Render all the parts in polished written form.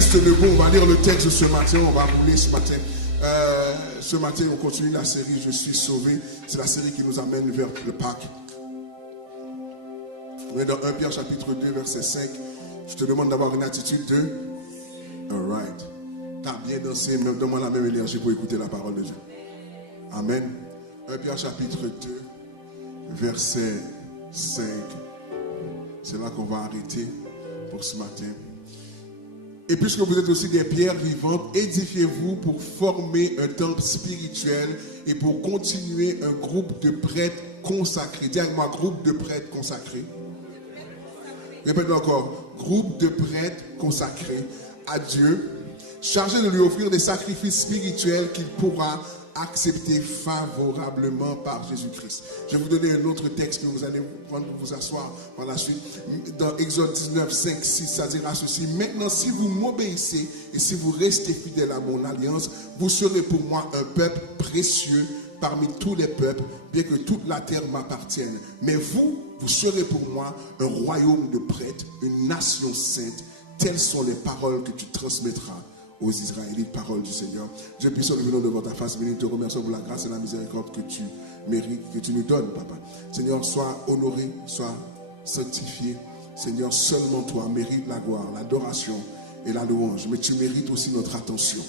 Reste debout, on va lire le texte de ce matin, on va rouler ce matin. Ce matin, on continue la série Je suis sauvé. C'est la série qui nous amène vers le Pâques. On est dans 1 Pierre chapitre 2, verset 5. Je te demande d'avoir une attitude de alright. T'as bien dansé, même donne-moi la même énergie pour écouter la parole de Dieu. Amen. 1 Pierre chapitre 2, verset 5. C'est là qu'on va arrêter pour ce matin. Et puisque vous êtes aussi des pierres vivantes, édifiez-vous pour former un temple spirituel et pour continuer un groupe de prêtres consacrés. Dis avec moi, groupe de prêtres consacrés. Répète encore, groupe de prêtres consacrés à Dieu, chargé de lui offrir des sacrifices spirituels qu'il pourra accepter favorablement par Jésus-Christ. Je vais vous donner un autre texte que vous allez prendre pour vous asseoir par la suite. Dans Exode 19, 5, 6, ça dira ceci. Maintenant, si vous m'obéissez et si vous restez fidèles à mon alliance, vous serez pour moi un peuple précieux parmi tous les peuples, bien que toute la terre m'appartienne. Mais vous serez pour moi un royaume de prêtres, une nation sainte. Telles sont les paroles que tu transmettras aux Israélites, parole du Seigneur. Dieu puissant, nous venons devant ta face bénie, te remercions pour la grâce et la miséricorde que tu mérites, que tu nous donnes, Papa. Seigneur, sois honoré, sois sanctifié. Seigneur, seulement toi mérites la gloire, l'adoration et la louange. Mais tu mérites aussi notre attention.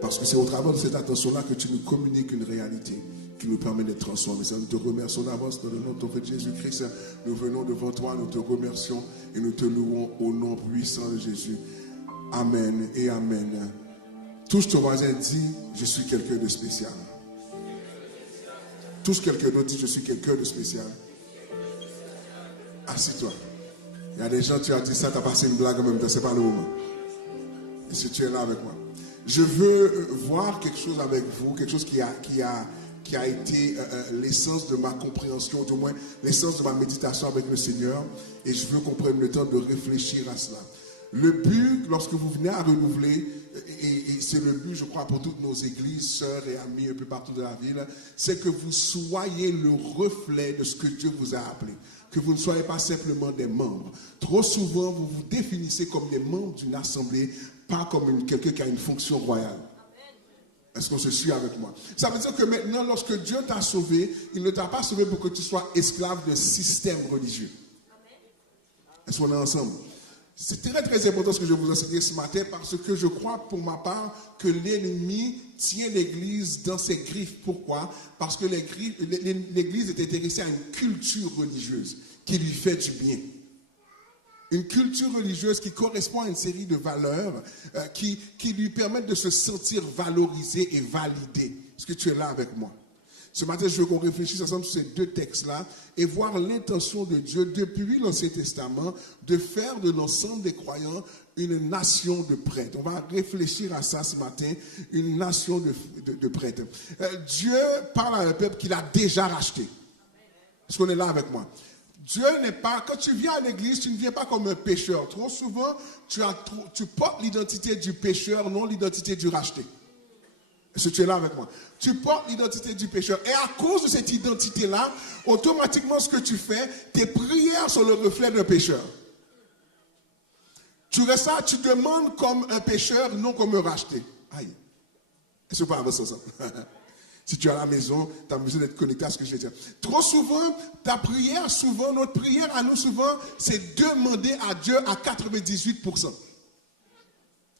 Parce que c'est au travers de cette attention-là que tu nous communiques une réalité qui nous permet d'être transformés. Nous te remercions d'avance dans le nom de ton Fils Jésus-Christ. Nous venons devant toi, nous te remercions et nous te louons au nom puissant de Jésus. Amen et amen. Touche ton voisin, dis, je suis quelqu'un de spécial. Touche quelqu'un d'autre, dis, je suis quelqu'un de spécial. Assis-toi. Il y a des gens, tu as dit ça, tu as passé une blague en même temps, ce n'est pas le moment. Et si tu es là avec moi. Je veux voir quelque chose avec vous, quelque chose qui a été l'essence de ma compréhension, du moins l'essence de ma méditation avec le Seigneur. Et je veux qu'on prenne le temps de réfléchir à cela. Le but, lorsque vous venez à renouveler, et c'est le but, je crois, pour toutes nos églises, sœurs et amis un peu partout de la ville, c'est que vous soyez le reflet de ce que Dieu vous a appelé. Que vous ne soyez pas simplement des membres. Trop souvent, vous vous définissez comme des membres d'une assemblée, pas comme quelqu'un qui a une fonction royale. Est-ce qu'on se suit avec moi? Ça veut dire que maintenant, lorsque Dieu t'a sauvé, il ne t'a pas sauvé pour que tu sois esclave d'un système religieux. Est-ce qu'on est ensemble? C'est très très important ce que je vais vous enseigner ce matin parce que je crois pour ma part que l'ennemi tient l'Église dans ses griffes. Pourquoi? Parce que l'Église est intéressée à une culture religieuse qui lui fait du bien. Une culture religieuse qui correspond à une série de valeurs qui lui permettent de se sentir valorisé et validé. Est-ce que tu es là avec moi? Ce matin, je veux qu'on réfléchisse ensemble sur ces deux textes-là et voir l'intention de Dieu depuis l'Ancien Testament de faire de l'ensemble des croyants une nation de prêtres. On va réfléchir à ça ce matin, une nation de prêtres. Dieu parle à un peuple qu'il a déjà racheté. Est-ce qu'on est là avec moi? Dieu n'est pas, quand tu viens à l'église, tu ne viens pas comme un pécheur. Trop souvent, tu portes l'identité du pécheur, non l'identité du racheté. Est-ce que tu es là avec moi? Tu portes l'identité du pécheur. Et à cause de cette identité-là, automatiquement, ce que tu fais, tes prières sont le reflet d'un pécheur. Tu restes ça, tu demandes comme un pécheur, non comme un racheté. Aïe. Est-ce qu'on peut avancer ensemble? Si tu es à la maison, tu as besoin d'être connecté à ce que je vais dire. Trop souvent, notre prière à nous souvent, c'est demander à Dieu à 98%.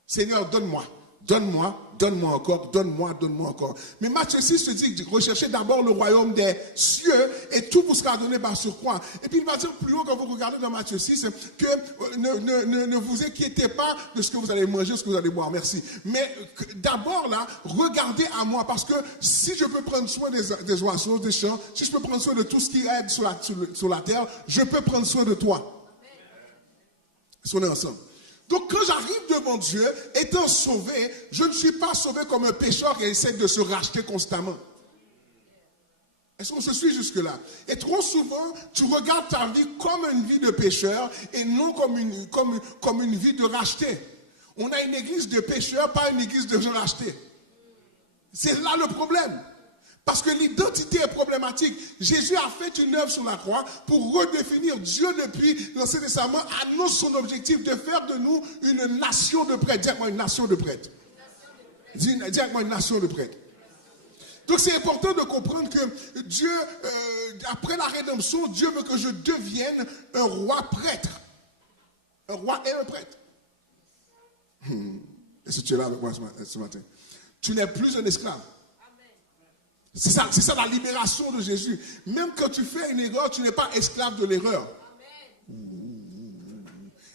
Seigneur, donne-moi. Donne-moi, donne-moi encore, donne-moi, donne-moi encore. Mais Matthieu 6 se dit, recherchez d'abord le royaume des cieux et tout vous sera donné par surcroît. Et puis il va dire plus haut quand vous regardez dans Matthieu 6 que ne vous inquiétez pas de ce que vous allez manger, ce que vous allez boire, merci. Mais d'abord là, regardez à moi parce que si je peux prendre soin des oiseaux, des champs, si je peux prendre soin de tout ce qui aide sur la terre, je peux prendre soin de toi. Est-ce qu'on est ensemble? Donc quand j'arrive devant Dieu, étant sauvé, je ne suis pas sauvé comme un pécheur qui essaie de se racheter constamment. Est-ce qu'on se suit jusque-là? Et trop souvent, tu regardes ta vie comme une vie de pécheur et non comme une vie de racheté. On a une église de pécheurs, pas une église de gens rachetés. C'est là le problème. Parce que l'identité est problématique. Jésus a fait une œuvre sur la croix pour redéfinir. Dieu, depuis l'Ancien Testament, annonce son objectif de faire de nous une nation de prêtres. Dis-moi une nation de prêtres. Dis-moi une nation de prêtres. Donc c'est important de comprendre que Dieu, après la rédemption, Dieu veut que je devienne un roi prêtre. Un roi et un prêtre. Est-ce que tu es là avec moi ce matin? Tu n'es plus un esclave. C'est ça la libération de Jésus. Même quand tu fais une erreur, tu n'es pas esclave de l'erreur.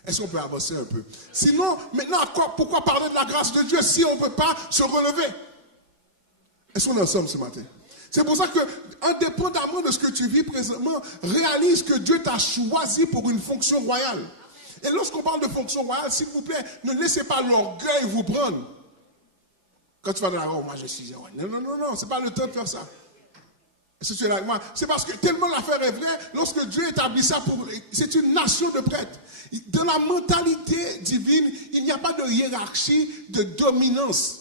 Est-ce qu'on peut avancer un peu? Sinon, maintenant, pourquoi parler de la grâce de Dieu si on ne peut pas se relever? Est-ce qu'on est ensemble ce matin? C'est pour ça que, indépendamment de ce que tu vis présentement, réalise que Dieu t'a choisi pour une fonction royale. Et lorsqu'on parle de fonction royale, s'il vous plaît, ne laissez pas l'orgueil vous prendre. Quand tu vas dans la rue, moi je suis... Non, c'est pas le temps de faire ça. Est-ce que tu es là avec moi? C'est parce que tellement l'affaire est vraie, lorsque Dieu établit ça pour... C'est une nation de prêtres. Dans la mentalité divine, il n'y a pas de hiérarchie, de dominance.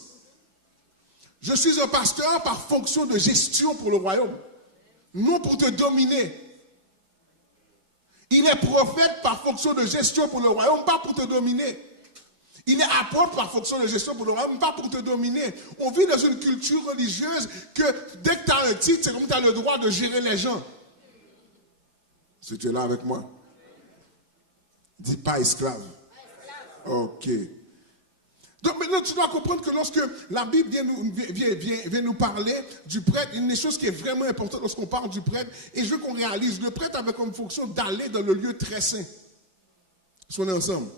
Je suis un pasteur par fonction de gestion pour le royaume, non pour te dominer. Il est prophète par fonction de gestion pour le royaume, pas pour te dominer. Il est apôtre par fonction de gestion pour le royaume, pas pour te dominer. On vit dans une culture religieuse que dès que tu as un titre, c'est comme tu as le droit de gérer les gens. Si tu es là avec moi, dis pas esclave. Ok. Donc maintenant, tu dois comprendre que lorsque la Bible vient nous parler du prêtre, une des choses qui est vraiment importante lorsqu'on parle du prêtre, et je veux qu'on réalise, le prêtre avait comme fonction d'aller dans le lieu très saint. Soyez ensemble.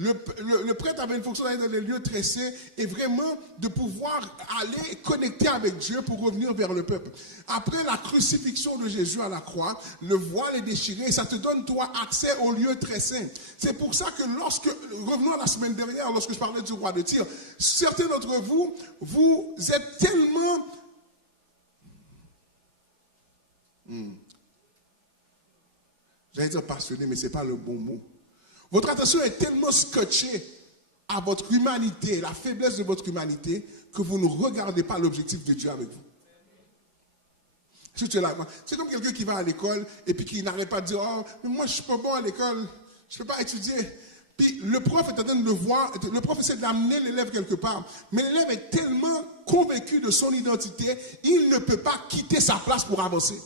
Le prêtre avait une fonction d'aller dans les lieux très saints et vraiment de pouvoir aller connecter avec Dieu pour revenir vers le peuple. Après la crucifixion de Jésus à la croix, le voile est déchiré et ça te donne, toi, accès au lieu très saint. C'est pour ça que revenons à la semaine dernière, lorsque je parlais du roi de Tyr, certains d'entre vous, vous êtes tellement... J'allais dire passionné, mais ce n'est pas le bon mot. Votre attention est tellement scotchée à votre humanité, la faiblesse de votre humanité, que vous ne regardez pas l'objectif de Dieu avec vous. C'est comme quelqu'un qui va à l'école et puis qui n'arrête pas de dire « Oh, mais moi je ne suis pas bon à l'école, je ne peux pas étudier. » Puis le prof est en train de le voir, le prof essaie d'amener l'élève quelque part, mais l'élève est tellement convaincu de son identité, il ne peut pas quitter sa place pour avancer.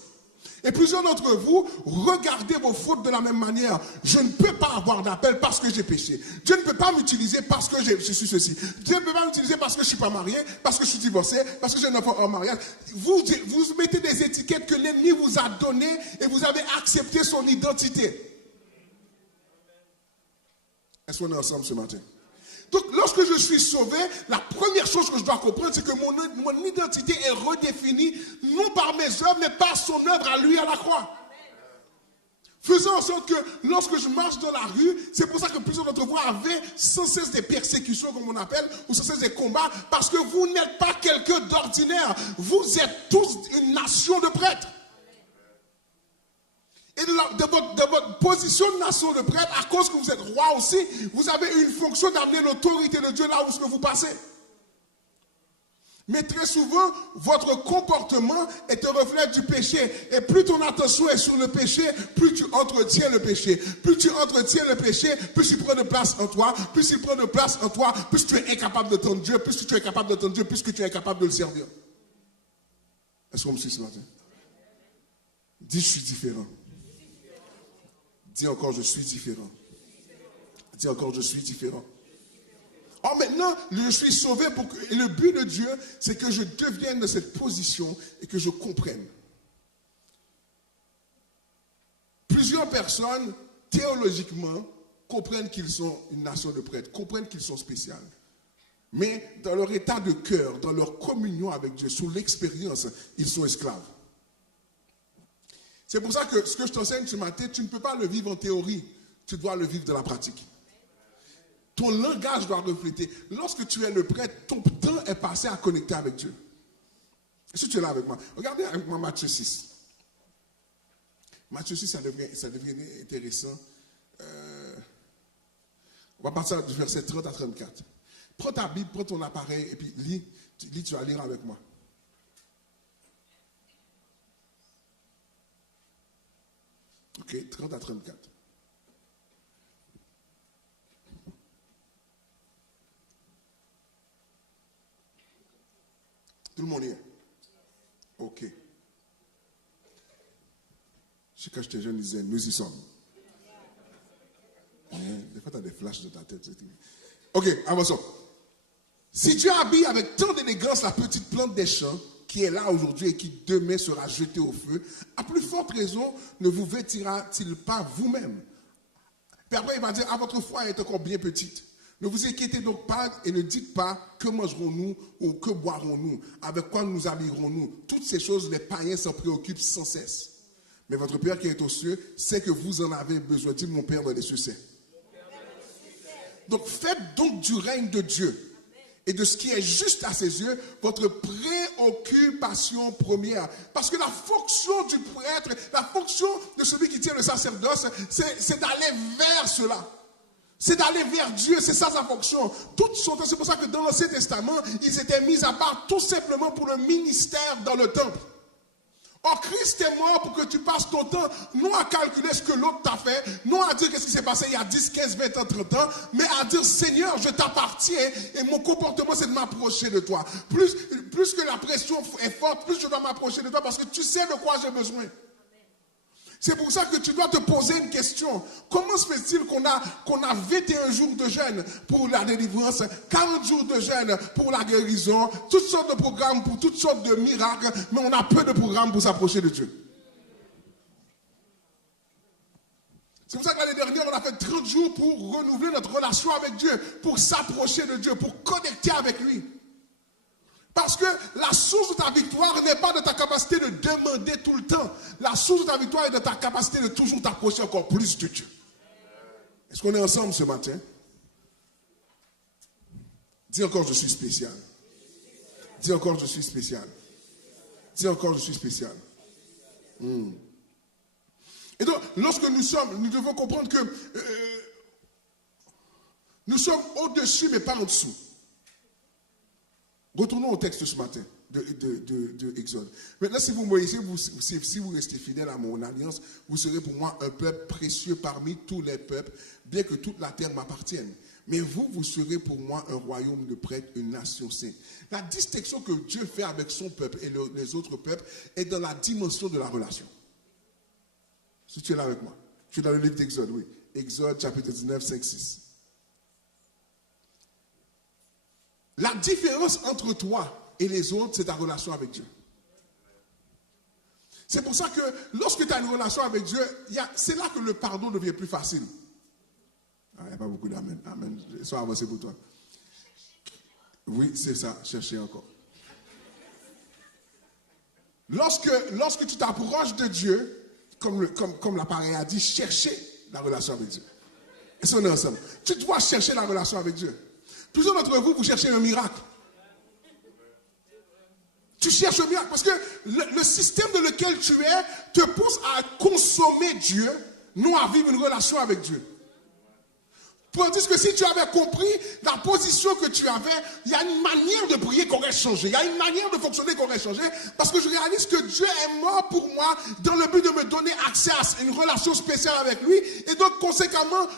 Et plusieurs d'entre vous, regardez vos fautes de la même manière. Je ne peux pas avoir d'appel parce que j'ai péché. Dieu ne peut pas m'utiliser parce que je suis ceci. Dieu ne peut pas m'utiliser parce que je ne suis pas marié, parce que je suis divorcé, parce que j'ai un enfant en mariage. Vous mettez des étiquettes que l'ennemi vous a données et vous avez accepté son identité. Est-ce qu'on est ensemble ce matin? Donc, lorsque je suis sauvé, la première chose que je dois comprendre, c'est que mon identité est redéfinie, non par mes œuvres, mais par son œuvre à lui à la croix. Faisant en sorte que lorsque je marche dans la rue, c'est pour ça que plusieurs d'entre vous avaient sans cesse des persécutions, comme on appelle, ou sans cesse des combats, parce que vous n'êtes pas quelqu'un d'ordinaire. Vous êtes tous une nation de prêtres. Et de votre position de nation de prêtre, à cause que vous êtes roi aussi, vous avez une fonction d'amener l'autorité de Dieu là où vous passez. Mais très souvent, votre comportement est un reflet du péché. Et plus ton attention est sur le péché, plus tu entretiens le péché. Plus tu entretiens le péché, plus il prend de place en toi. Plus il prend de place en toi, plus tu es incapable de t'entendre Dieu. Plus tu es incapable de t'entendre Dieu, plus tu es incapable de le servir. Est-ce qu'on me suit ce matin? Dis, je suis différent. Dis encore, je suis différent. Dis encore, je suis différent. Or maintenant, je suis sauvé et le but de Dieu, c'est que je devienne dans cette position et que je comprenne. Plusieurs personnes, théologiquement, comprennent qu'ils sont une nation de prêtres, comprennent qu'ils sont spéciaux. Mais dans leur état de cœur, dans leur communion avec Dieu, sous l'expérience, ils sont esclaves. C'est pour ça que ce que je t'enseigne ce matin, tu ne peux pas le vivre en théorie, tu dois le vivre dans la pratique. Ton langage doit refléter. Lorsque tu es le prêtre, ton temps est passé à connecter avec Dieu. Est-ce que tu es là avec moi? Regardez avec moi Matthieu 6. Matthieu 6, ça devient intéressant. On va partir du verset 30 à 34. Prends ta Bible, prends ton appareil et puis lis, tu vas lire avec moi. Ok, 30 à 34. Tout le monde y est? Ok. Je sais quand j'étais jeune, je disais, nous y sommes. Des fois, tu as des flashs dans ta tête. Ok, avançons. Si Dieu habille avec tant d'élégance la petite plante des champs, qui est là aujourd'hui et qui demain sera jetée au feu, à plus forte raison ne vous vêtira-t-il pas vous-même? Puis après, il va dire, ah, votre foi est encore bien petite. Ne vous inquiétez donc pas et ne dites pas que mangerons-nous ou que boirons-nous, avec quoi nous habillerons-nous. Toutes ces choses, les païens s'en préoccupent sans cesse. Mais votre Père qui est aux cieux sait que vous en avez besoin. Dit mon Père dans les cieux sait. Donc faites donc du règne de Dieu et de ce qui est juste à ses yeux votre préoccupation première. Parce que la fonction du prêtre, la fonction de celui qui tient le sacerdoce, c'est d'aller vers cela. C'est d'aller vers Dieu, c'est ça sa fonction. Tout son temps, c'est pour ça que dans l'Ancien Testament, ils étaient mis à part tout simplement pour le ministère dans le temple. Or, Christ est mort pour que tu passes ton temps, non à calculer ce que l'autre t'a fait, non à dire qu'est-ce qui s'est passé il y a 10, 15, 20 ans, 30 ans, mais à dire, Seigneur, je t'appartiens et mon comportement, c'est de m'approcher de toi. Plus que la pression est forte, plus je dois m'approcher de toi parce que tu sais de quoi j'ai besoin. C'est pour ça que tu dois te poser une question. Comment se fait-il qu'on a 21 jours de jeûne pour la délivrance, 40 jours de jeûne pour la guérison, toutes sortes de programmes pour toutes sortes de miracles, mais on a peu de programmes pour s'approcher de Dieu. C'est pour ça que l'année dernière, on a fait 30 jours pour renouveler notre relation avec Dieu, pour s'approcher de Dieu, pour connecter avec lui. Parce que la source de ta victoire n'est pas de ta capacité de demander tout le temps. La source de ta victoire est de ta capacité de toujours t'approcher encore plus de Dieu. Est-ce qu'on est ensemble ce matin? Dis encore, je suis spécial. Dis encore, je suis spécial. Dis encore, je suis spécial. Et donc, lorsque nous devons comprendre que nous sommes au-dessus, mais pas en dessous. Retournons au texte ce matin de Exode. Maintenant, si vous voyez, si vous restez fidèle à mon alliance, vous serez pour moi un peuple précieux parmi tous les peuples, bien que toute la terre m'appartienne. Mais vous serez pour moi un royaume de prêtres, une nation sainte. La distinction que Dieu fait avec son peuple et les autres peuples est dans la dimension de la relation. Si tu es là avec moi. Je suis dans le livre d'Exode, oui. Exode chapitre 19, 5, 6. La différence entre toi et les autres, c'est ta relation avec Dieu. C'est pour ça que lorsque tu as une relation avec Dieu, c'est là que le pardon devient plus facile. Il n'y a pas beaucoup d'amen. Amen. Sois avancé pour toi. Oui, c'est ça. Cherchez encore. Lorsque tu t'approches de Dieu, comme l'appareil a dit, cherchez la relation avec Dieu. Et ça, on est ensemble. Tu dois chercher la relation avec Dieu. Plusieurs d'entre vous, vous cherchez un miracle. Tu cherches un miracle parce que le système dans lequel tu es te pousse à consommer Dieu, non à vivre une relation avec Dieu. Tandis que si tu avais compris la position que tu avais, il y a une manière de prier qui aurait changé. Il y a une manière de fonctionner qui aurait changé. Parce que je réalise que Dieu est mort pour moi dans le but de me donner accès à une relation spéciale avec lui. Et donc, conséquemment,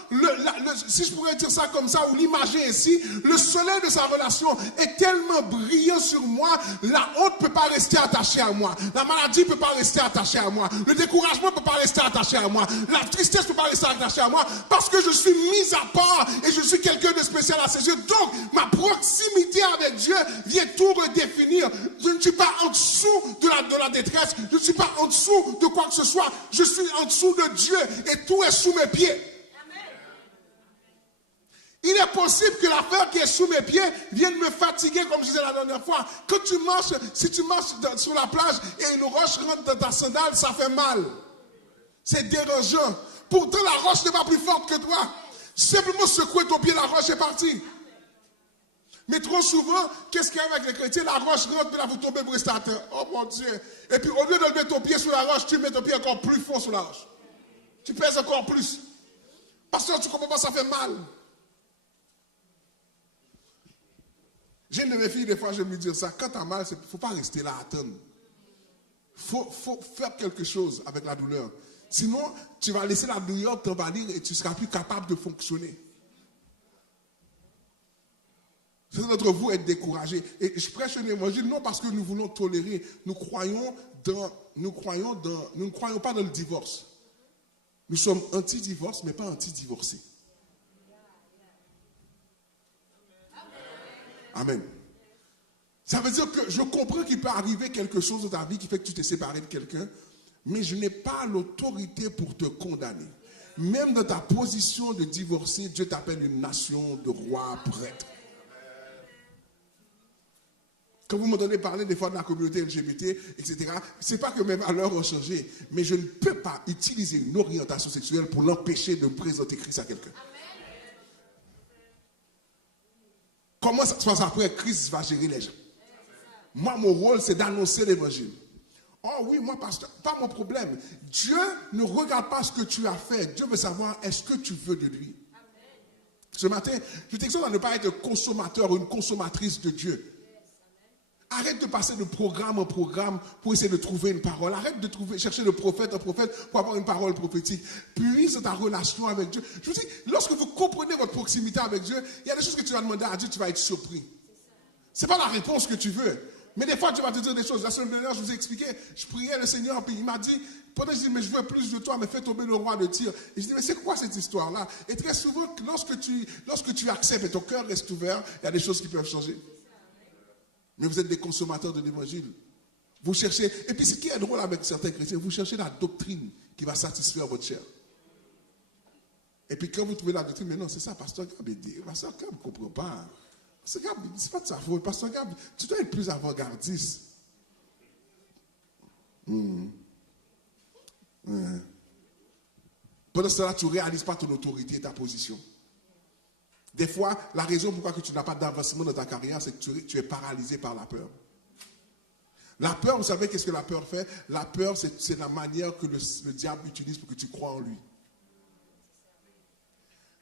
si je pourrais dire ça comme ça, ou l'imager ainsi, le soleil de sa relation est tellement brillant sur moi, la honte ne peut pas rester attachée à moi. La maladie ne peut pas rester attachée à moi. Le découragement ne peut pas rester attaché à moi. La tristesse ne peut pas rester attachée à moi. Parce que je suis mis à part et je suis quelqu'un de spécial à ses yeux. Donc, ma proximité avec Dieu vient tout redéfinir. Je ne suis pas en dessous de la détresse. Je ne suis pas en dessous de quoi que ce soit. Je suis en dessous de Dieu et tout est sous mes pieds. Il est possible que l'affaire qui est sous mes pieds vienne me fatiguer, comme je disais la dernière fois. Quand tu marches, si tu marches sur la plage et une roche rentre dans ta sandale, ça fait mal. C'est dérangeant. Pourtant, la roche n'est pas plus forte que toi. Simplement secouer ton pied, la roche est partie. Mais trop souvent, qu'est-ce qu'il y a avec les chrétiens? La roche rentre, puis là, vous tombez, vous restez à terre. Oh mon Dieu. Et puis, au lieu de mettre ton pied sur la roche, tu mets ton pied encore plus fort sur la roche. Tu pèses encore plus. Parce que tu comprends pas, ça fait mal. J'ai une de mes filles, des fois, je vais me dire ça. Quand tu as mal, il ne faut pas rester là à attendre. Il faut faire quelque chose avec la douleur. Sinon, tu vas laisser la douleur t'envahir et tu ne seras plus capable de fonctionner. Certains d'entre vous êtes découragés. Et je prêche un évangile non parce que nous voulons tolérer. Nous ne croyons pas dans le divorce. Nous sommes anti-divorce, mais pas anti-divorcés. Amen. Ça veut dire que je comprends qu'il peut arriver quelque chose dans ta vie qui fait que tu t'es séparé de quelqu'un, mais je n'ai pas l'autorité pour te condamner. Même dans ta position de divorcé, Dieu t'appelle une nation de rois prêtres. Quand vous m'entendez parler des fois de la communauté LGBT, etc., ce n'est pas que mes valeurs ont changé, mais je ne peux pas utiliser une orientation sexuelle pour l'empêcher de présenter Christ à quelqu'un. Comment ça se passe après? Christ va gérer les gens. Moi, mon rôle, c'est d'annoncer l'évangile. Oh oui, moi, pasteur, pas mon problème. Dieu ne regarde pas ce que tu as fait. Dieu veut savoir, est-ce que tu veux de lui? Ce matin, je t'exhorte à ne pas être consommateur ou une consommatrice de Dieu. Arrête de passer de programme en programme pour essayer de trouver une parole. Arrête de chercher le prophète, un prophète pour avoir une parole prophétique. Puise ta relation avec Dieu. Je vous dis, lorsque vous comprenez votre proximité avec Dieu, il y a des choses que tu vas demander à Dieu, tu vas être surpris. Ce n'est pas la réponse que tu veux. Mais des fois, Dieu va te dire des choses. La semaine dernière, je vous ai expliqué, je priais le Seigneur, puis il m'a dit, pendant que je dis, mais je veux plus de toi, mais fais tomber le roi de Tyr. Et je dis, mais c'est quoi cette histoire-là? Et très souvent, lorsque tu acceptes et ton cœur reste ouvert, il y a des choses qui peuvent changer. Mais vous êtes des consommateurs de l'évangile. Vous cherchez, et puis ce qui est drôle avec certains chrétiens, vous cherchez la doctrine qui va satisfaire votre chair. Et puis quand vous trouvez la doctrine, mais non, c'est ça, Pasteur Gab, Pasteur Gab ne comprend pas. Pasteur Gab, c'est pas de sa faute. Pasteur Gab, tu dois être plus avant-gardiste. Pendant cela, tu ne réalises pas ton autorité et ta position. Des fois, la raison pourquoi tu n'as pas d'avancement dans ta carrière, c'est que tu es paralysé par la peur. La peur, vous savez qu'est-ce que la peur fait? La peur, c'est la manière que le diable utilise pour que tu crois en lui.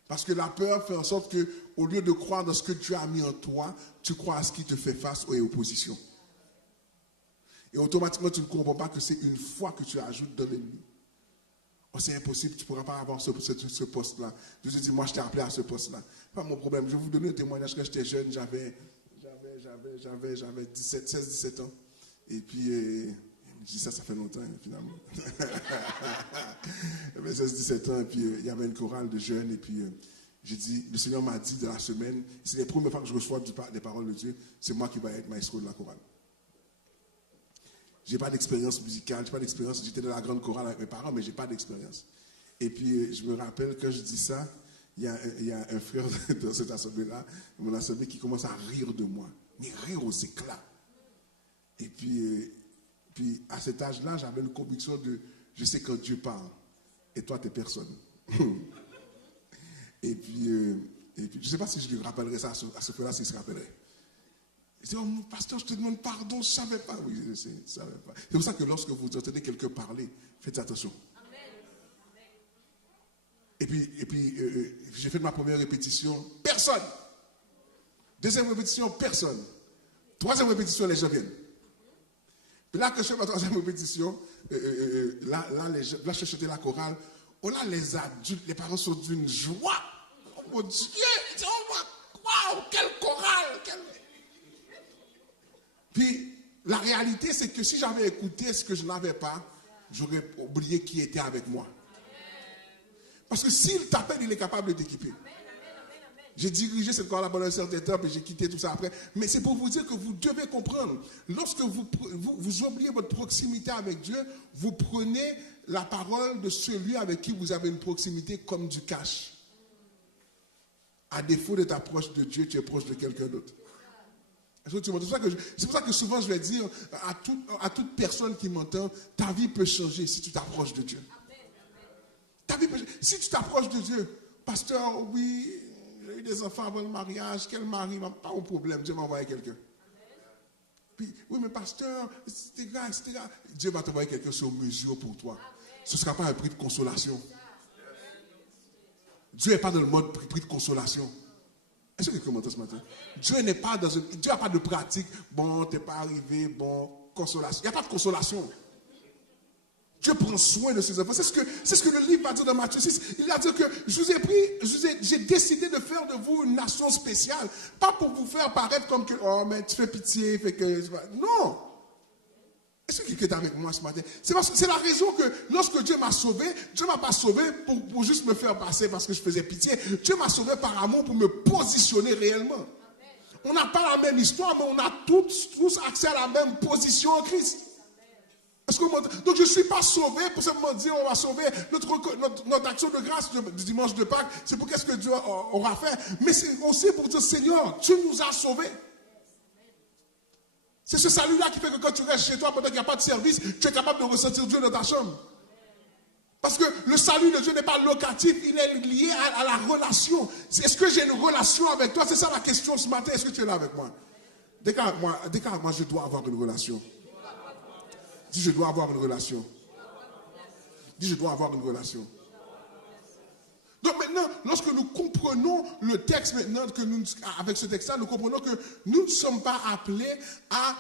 Parce que la peur fait en sorte qu'au lieu de croire dans ce que Dieu a mis en toi, tu crois à ce qui te fait face et opposition. Et automatiquement, tu ne comprends pas que c'est une foi que tu ajoutes dans l'ennemi. Oh, c'est impossible, tu ne pourras pas avoir ce poste-là. Je te dis, moi, je t'ai appelé à ce poste-là. Pas mon problème. Je vais vous donner un témoignage. Quand j'étais jeune, j'avais 16-17 ans. Et puis, je dis ça fait longtemps, finalement. J'avais 16-17 ans, et puis il y avait une chorale de jeunes, et puis j'ai dit, le Seigneur m'a dit de la semaine, c'est les premières fois que je reçois des paroles de Dieu, c'est moi qui vais être maestro de la chorale. Je n'ai pas d'expérience musicale, je n'ai pas d'expérience. J'étais dans la grande chorale avec mes parents, mais je n'ai pas d'expérience. Et puis, je me rappelle, quand je dis ça, il y a un frère dans cette assemblée-là, mon assemblée, qui commence à rire de moi. Mais rire aux éclats. Et puis à cet âge-là, j'avais une conviction de, je sais quand Dieu parle, et toi, tu n'es personne. et puis, je ne sais pas si je lui rappellerai ça à ce frère-là, s'il se rappellerait. Il dit, oh, mon pasteur, je te demande pardon, je ne savais pas. Oui, je sais, je ne savais pas. C'est pour ça que lorsque vous entendez quelqu'un parler, faites attention. Et puis j'ai fait ma première répétition, personne. Deuxième répétition, personne. Troisième répétition, les gens viennent. Puis là, que je fais ma troisième répétition, là, je chantais la chorale. Oh là, les adultes, les parents sont d'une joie. Oh mon Dieu, oh, waouh, quelle chorale, Puis, la réalité, c'est que si j'avais écouté ce que je n'avais pas, j'aurais oublié qui était avec moi. Parce que s'il t'appelle, il est capable de t'équiper. J'ai dirigé cette chorale pendant un certain temps, et j'ai quitté tout ça après. Mais c'est pour vous dire que vous devez comprendre. Lorsque vous oubliez votre proximité avec Dieu, vous prenez la parole de celui avec qui vous avez une proximité comme du cash. À défaut d'être proche de Dieu, tu es proche de quelqu'un d'autre. C'est pour ça que souvent je vais dire à toute personne qui m'entend, ta vie peut changer si tu t'approches de Dieu. Ta vie peut changer. Si tu t'approches de Dieu, pasteur, oui, j'ai eu des enfants avant le mariage, quel mari, pas de problème, Dieu m'a envoyé quelqu'un. Puis, oui, mais pasteur, etc. Dieu va t'envoyer quelqu'un sur mesure pour toi. Ce ne sera pas un prix de consolation. Dieu n'est pas dans le mode prix de consolation. Est-ce que quelqu'un m'entend ce matin? Dieu n'a pas de pratique. Bon, t'es pas arrivé, bon, consolation. Il n'y a pas de consolation. Dieu prend soin de ses enfants. C'est ce que le livre va dire dans Matthieu 6. Il va dire que j'ai décidé de faire de vous une nation spéciale. Pas pour vous faire paraître comme que, oh, mais tu fais pitié, fait que... Non. Est-ce que quelqu'un est avec moi ce matin? C'est la raison que lorsque Dieu m'a sauvé, Dieu ne m'a pas sauvé pour juste me faire passer parce que je faisais pitié. Dieu m'a sauvé par amour pour me positionner réellement. On n'a pas la même histoire, mais on a tous accès à la même position en Christ. Donc je ne suis pas sauvé pour simplement dire on va sauver notre action de grâce du dimanche de Pâques. C'est pour qu'est-ce que Dieu aura fait. Mais c'est aussi pour dire Seigneur, tu nous as sauvés. C'est ce salut-là qui fait que quand tu restes chez toi pendant qu'il n'y a pas de service, tu es capable de ressentir Dieu dans ta chambre. Parce que le salut de Dieu n'est pas locatif, il est lié à la relation. Est-ce que j'ai une relation avec toi? C'est ça la question ce matin. Est-ce que tu es là avec moi? Déclare-moi, je dois avoir une relation. Dis, je dois avoir une relation. Dis, je dois avoir une relation. Donc maintenant, lorsque nous comprenons le texte maintenant, avec ce texte-là, nous comprenons que nous ne sommes pas appelés à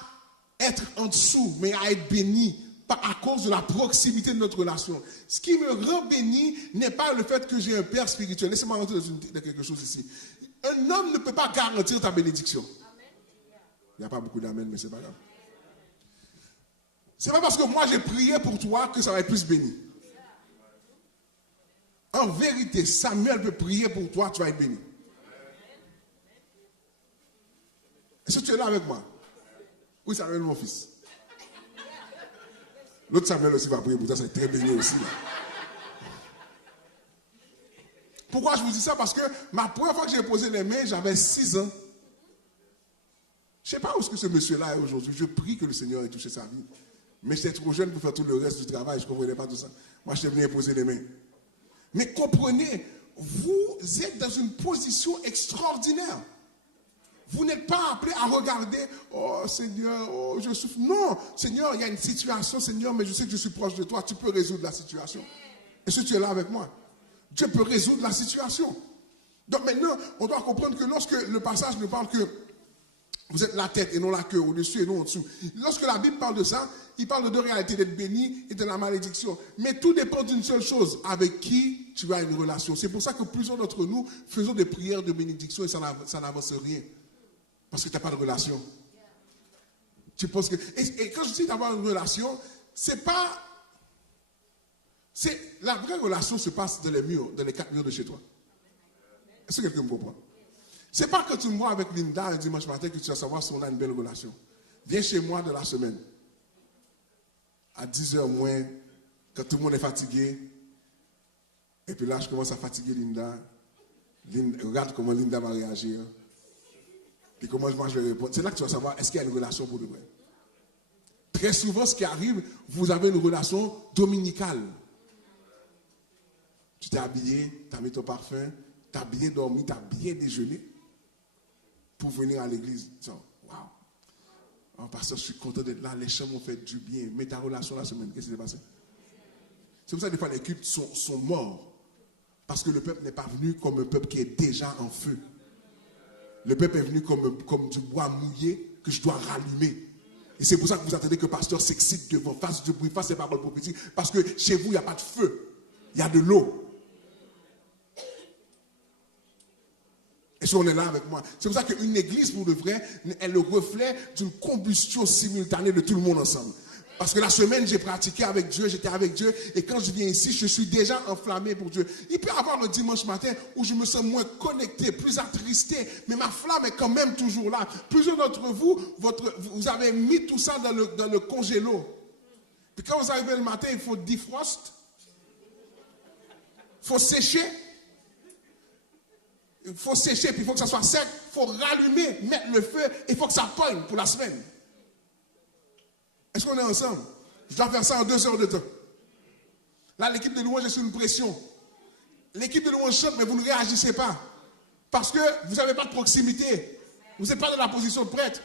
être en dessous, mais à être bénis à cause de la proximité de notre relation. Ce qui me rend béni n'est pas le fait que j'ai un père spirituel. Laissez-moi rentrer dans quelque chose ici. Un homme ne peut pas garantir ta bénédiction. Il n'y a pas beaucoup d'amen, mais c'est pas grave. C'est pas parce que moi j'ai prié pour toi que ça va être plus béni. En vérité, Samuel peut prier pour toi, tu vas être béni. Est-ce que tu es là avec moi? Oui, Samuel, mon fils. L'autre Samuel aussi va prier pour toi, c'est très béni aussi. Là. Pourquoi je vous dis ça? Parce que ma première fois que j'ai posé les mains, j'avais 6 ans. Je ne sais pas où est-ce que ce monsieur-là est aujourd'hui. Je prie que le Seigneur ait touché sa vie. Mais j'étais trop jeune pour faire tout le reste du travail. Je ne comprenais pas tout ça. Moi, je suis venu poser les mains. Mais comprenez, vous êtes dans une position extraordinaire. Vous n'êtes pas appelé à regarder, oh Seigneur, oh je souffre. Non, Seigneur, il y a une situation, Seigneur, mais je sais que je suis proche de toi. Tu peux résoudre la situation. Est-ce que tu es là avec moi? Dieu peut résoudre la situation. Donc maintenant, on doit comprendre que lorsque le passage nous parle que vous êtes la tête et non la queue, au-dessus et non en dessous. Lorsque la Bible parle de ça, il parle de deux réalités, d'être béni et de la malédiction. Mais tout dépend d'une seule chose, avec qui tu as une relation. C'est pour ça que plusieurs d'entre nous faisons des prières de bénédiction et ça n'avance rien. Parce que tu n'as pas de relation. Tu penses que... Et quand je dis d'avoir une relation, c'est pas... La vraie relation se passe dans les 4 murs de chez toi. Est-ce que quelqu'un me comprend? C'est pas quand tu me vois avec Linda un dimanche matin que tu vas savoir si on a une belle relation. Viens chez moi de la semaine. À 10h moins, quand tout le monde est fatigué. Et puis là, je commence à fatiguer Linda. Regarde comment Linda va réagir. Puis comment moi je vais répondre. C'est là que tu vas savoir est-ce qu'il y a une relation pour de vrai. Très souvent, ce qui arrive, vous avez une relation dominicale. Tu t'es habillé, tu as mis ton parfum, tu as bien dormi, tu as bien déjeuné pour venir à l'église. Waouh! Oh, pasteur, je suis content d'être là, les chants m'ont fait du bien. Mais ta relation la semaine, qu'est-ce qui s'est passé? C'est pour ça que des fois les cultes sont morts. Parce que le peuple n'est pas venu comme un peuple qui est déjà en feu. Le peuple est venu comme du bois mouillé que je dois rallumer. Et c'est pour ça que vous attendez que le pasteur s'excite devant, fasse du bruit, fasse ses paroles prophétiques. Parce que chez vous, il n'y a pas de feu. Il y a de l'eau. Et si on est là avec moi, c'est pour ça qu'une église, pour de vrai, est le reflet d'une combustion simultanée de tout le monde ensemble. Parce que la semaine, j'ai pratiqué avec Dieu, j'étais avec Dieu, et quand je viens ici, je suis déjà enflammé pour Dieu. Il peut y avoir le dimanche matin où je me sens moins connecté, plus attristé, mais ma flamme est quand même toujours là. Plusieurs d'entre vous, vous avez mis tout ça dans le congélo. Puis quand vous arrivez le matin, il faut defrost, il faut sécher. Il faut sécher, puis il faut que ça soit sec, il faut rallumer, mettre le feu, et il faut que ça poigne pour la semaine. Est-ce qu'on est ensemble? Je dois faire ça en 2 heures de temps. Là, l'équipe de louange est sous une pression. L'équipe de louange chante, mais vous ne réagissez pas. Parce que vous n'avez pas de proximité. Vous n'êtes pas dans la position de prêtre.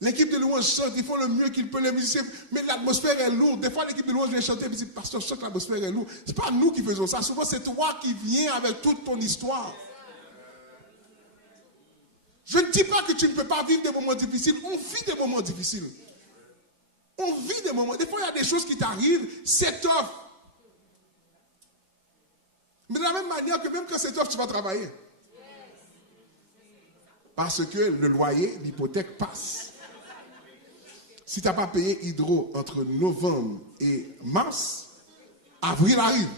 L'équipe de louange chante, ils font le mieux qu'ils peuvent, les musiciens, mais l'atmosphère est lourde. Des fois, l'équipe de louange vient chanter et dit, pasteur, je sens que l'atmosphère est lourde. Ce n'est pas nous qui faisons ça. Souvent, c'est toi qui viens avec toute ton histoire. Je ne dis pas que tu ne peux pas vivre des moments difficiles. On vit des moments difficiles. On vit des moments. Des fois, il y a des choses qui t'arrivent, c'est tough. Mais de la même manière que même quand c'est tough, tu vas travailler. Parce que le loyer, l'hypothèque passe. Si tu n'as pas payé Hydro entre novembre et mars, avril arrive.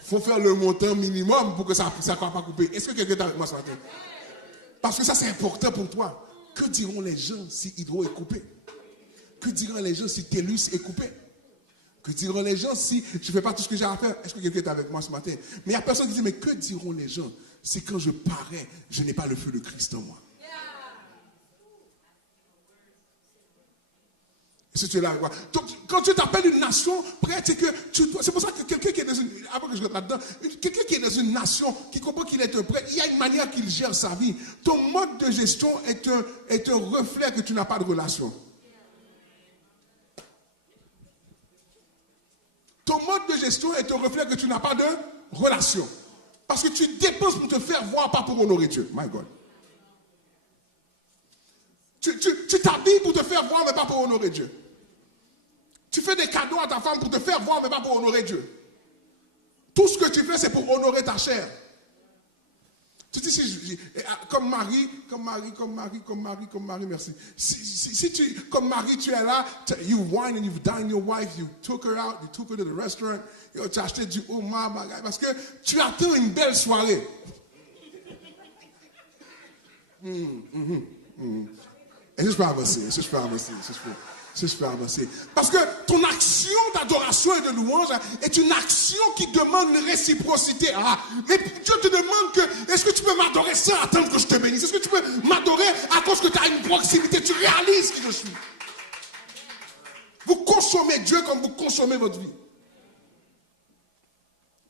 Il faut faire le montant minimum pour que ça ne soit pas coupé. Est-ce que quelqu'un est avec moi ce matin? Parce que ça, c'est important pour toi. Que diront les gens si Hydro est coupé? Que diront les gens si TELUS est coupé? Que diront les gens si je ne fais pas tout ce que j'ai à faire? Est-ce que quelqu'un est avec moi ce matin? Mais il y a personne qui dit, mais que diront les gens si quand je parais, je n'ai pas le feu de Christ en moi? Si tu es là avec moi. Donc, quand tu t'appelles une nation prête, c'est que c'est pour ça que quelqu'un qui est dans une, avant que je rentre là-dedans, quelqu'un qui est dans une nation, qui comprend qu'il est un prêtre, il y a une manière qu'il gère sa vie. Ton mode de gestion est un reflet que tu n'as pas de relation. Ton mode de gestion est un reflet que tu n'as pas de relation. Parce que tu dépenses pour te faire voir, pas pour honorer Dieu. My God. Tu t'habilles pour te faire voir, mais pas pour honorer Dieu. Tu fais des cadeaux à ta femme pour te faire voir, mais pas pour honorer Dieu. Tout ce que tu fais, c'est pour honorer ta chair. Tu dis, comme Marie, merci. Si tu, comme Marie, tu es là, you wine and you've dined your wife, you took her out, you took her to the restaurant, tu as acheté du homard, parce que tu attends une belle soirée. Est-ce que je peux avancer? Parce que ton action d'adoration et de louange est une action qui demande une réciprocité. Mais Dieu te demande que, est-ce que tu peux m'adorer sans attendre que je te bénisse? Est-ce que tu peux m'adorer à cause que tu as une proximité? Tu réalises qui je suis. Vous consommez Dieu comme vous consommez votre vie.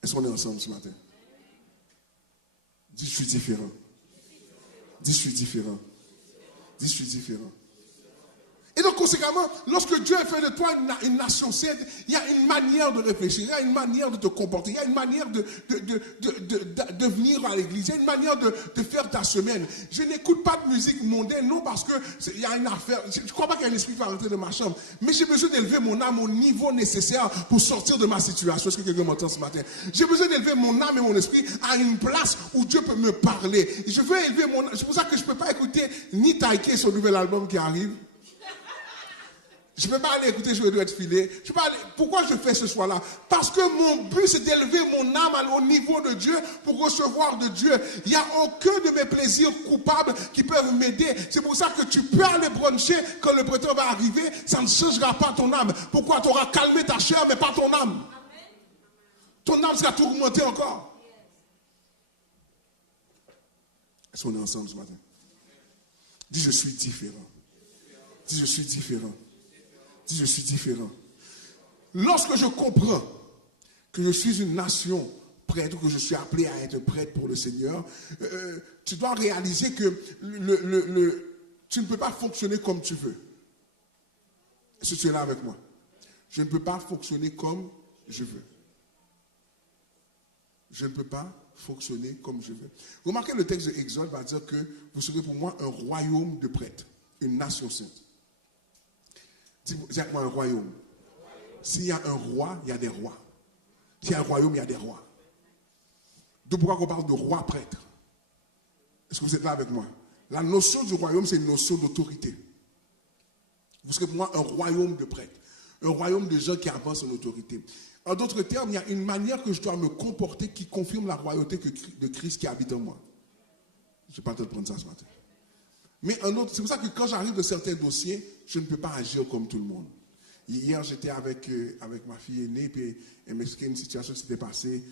Est-ce qu'on est ensemble ce matin? Dis, je suis différent. Dis, je suis différent. Dis, je suis différent. Et donc, conséquemment, lorsque Dieu a fait de toi une nation sainte, il y a une manière de réfléchir, il y a une manière de te comporter, il y a une manière de venir à l'église, il y a une manière de faire ta semaine. Je n'écoute pas de musique mondaine, non parce qu'il y a une affaire, je ne crois pas qu'il y a un esprit qui va rentrer dans ma chambre, mais j'ai besoin d'élever mon âme au niveau nécessaire pour sortir de ma situation. Est-ce que quelqu'un m'entend ce matin? J'ai besoin d'élever mon âme et mon esprit à une place où Dieu peut me parler. Je veux élever mon âme. C'est pour ça que je ne peux pas écouter ni Taïké, son nouvel album qui arrive. Je ne peux pas aller écouter Je dois être filé. Je peux pas aller. Pourquoi je fais ce choix-là? Parce que mon but, c'est d'élever mon âme au niveau de Dieu pour recevoir de Dieu. Il n'y a aucun de mes plaisirs coupables qui peuvent m'aider. C'est pour ça que tu peux aller bruncher quand le prêteur va arriver. Ça ne changera pas ton âme. Pourquoi? Tu auras calmé ta chair, mais pas ton âme. Ton âme sera tourmentée encore. Est-ce qu'on est ensemble ce matin? Dis, je suis différent. Dis, je suis différent. Dis, je suis différent. Lorsque je comprends que je suis une nation prêtre, ou que je suis appelé à être prêtre pour le Seigneur, tu dois réaliser que tu ne peux pas fonctionner comme tu veux. Est-ce que tu es là avec moi? Je ne peux pas fonctionner comme je veux. Je ne peux pas fonctionner comme je veux. Remarquez, le texte de Exode va dire que vous serez pour moi un royaume de prêtres, une nation sainte. Dis-moi un royaume. S'il y a un roi, il y a des rois. S'il y a un royaume, il y a des rois. Donc pourquoi on parle de roi prêtre? Est-ce que vous êtes là avec moi? La notion du royaume, c'est une notion d'autorité. Vous serez pour moi un royaume de prêtres. Un royaume de gens qui avancent en autorité. En d'autres termes, il y a une manière que je dois me comporter qui confirme la royauté de Christ qui habite en moi. Je ne vais pas te prendre ça ce matin. Mais c'est pour ça que quand j'arrive de certains dossiers, je ne peux pas agir comme tout le monde. Hier, j'étais avec ma fille aînée, puis elle m'expliquait une situation qui s'était passée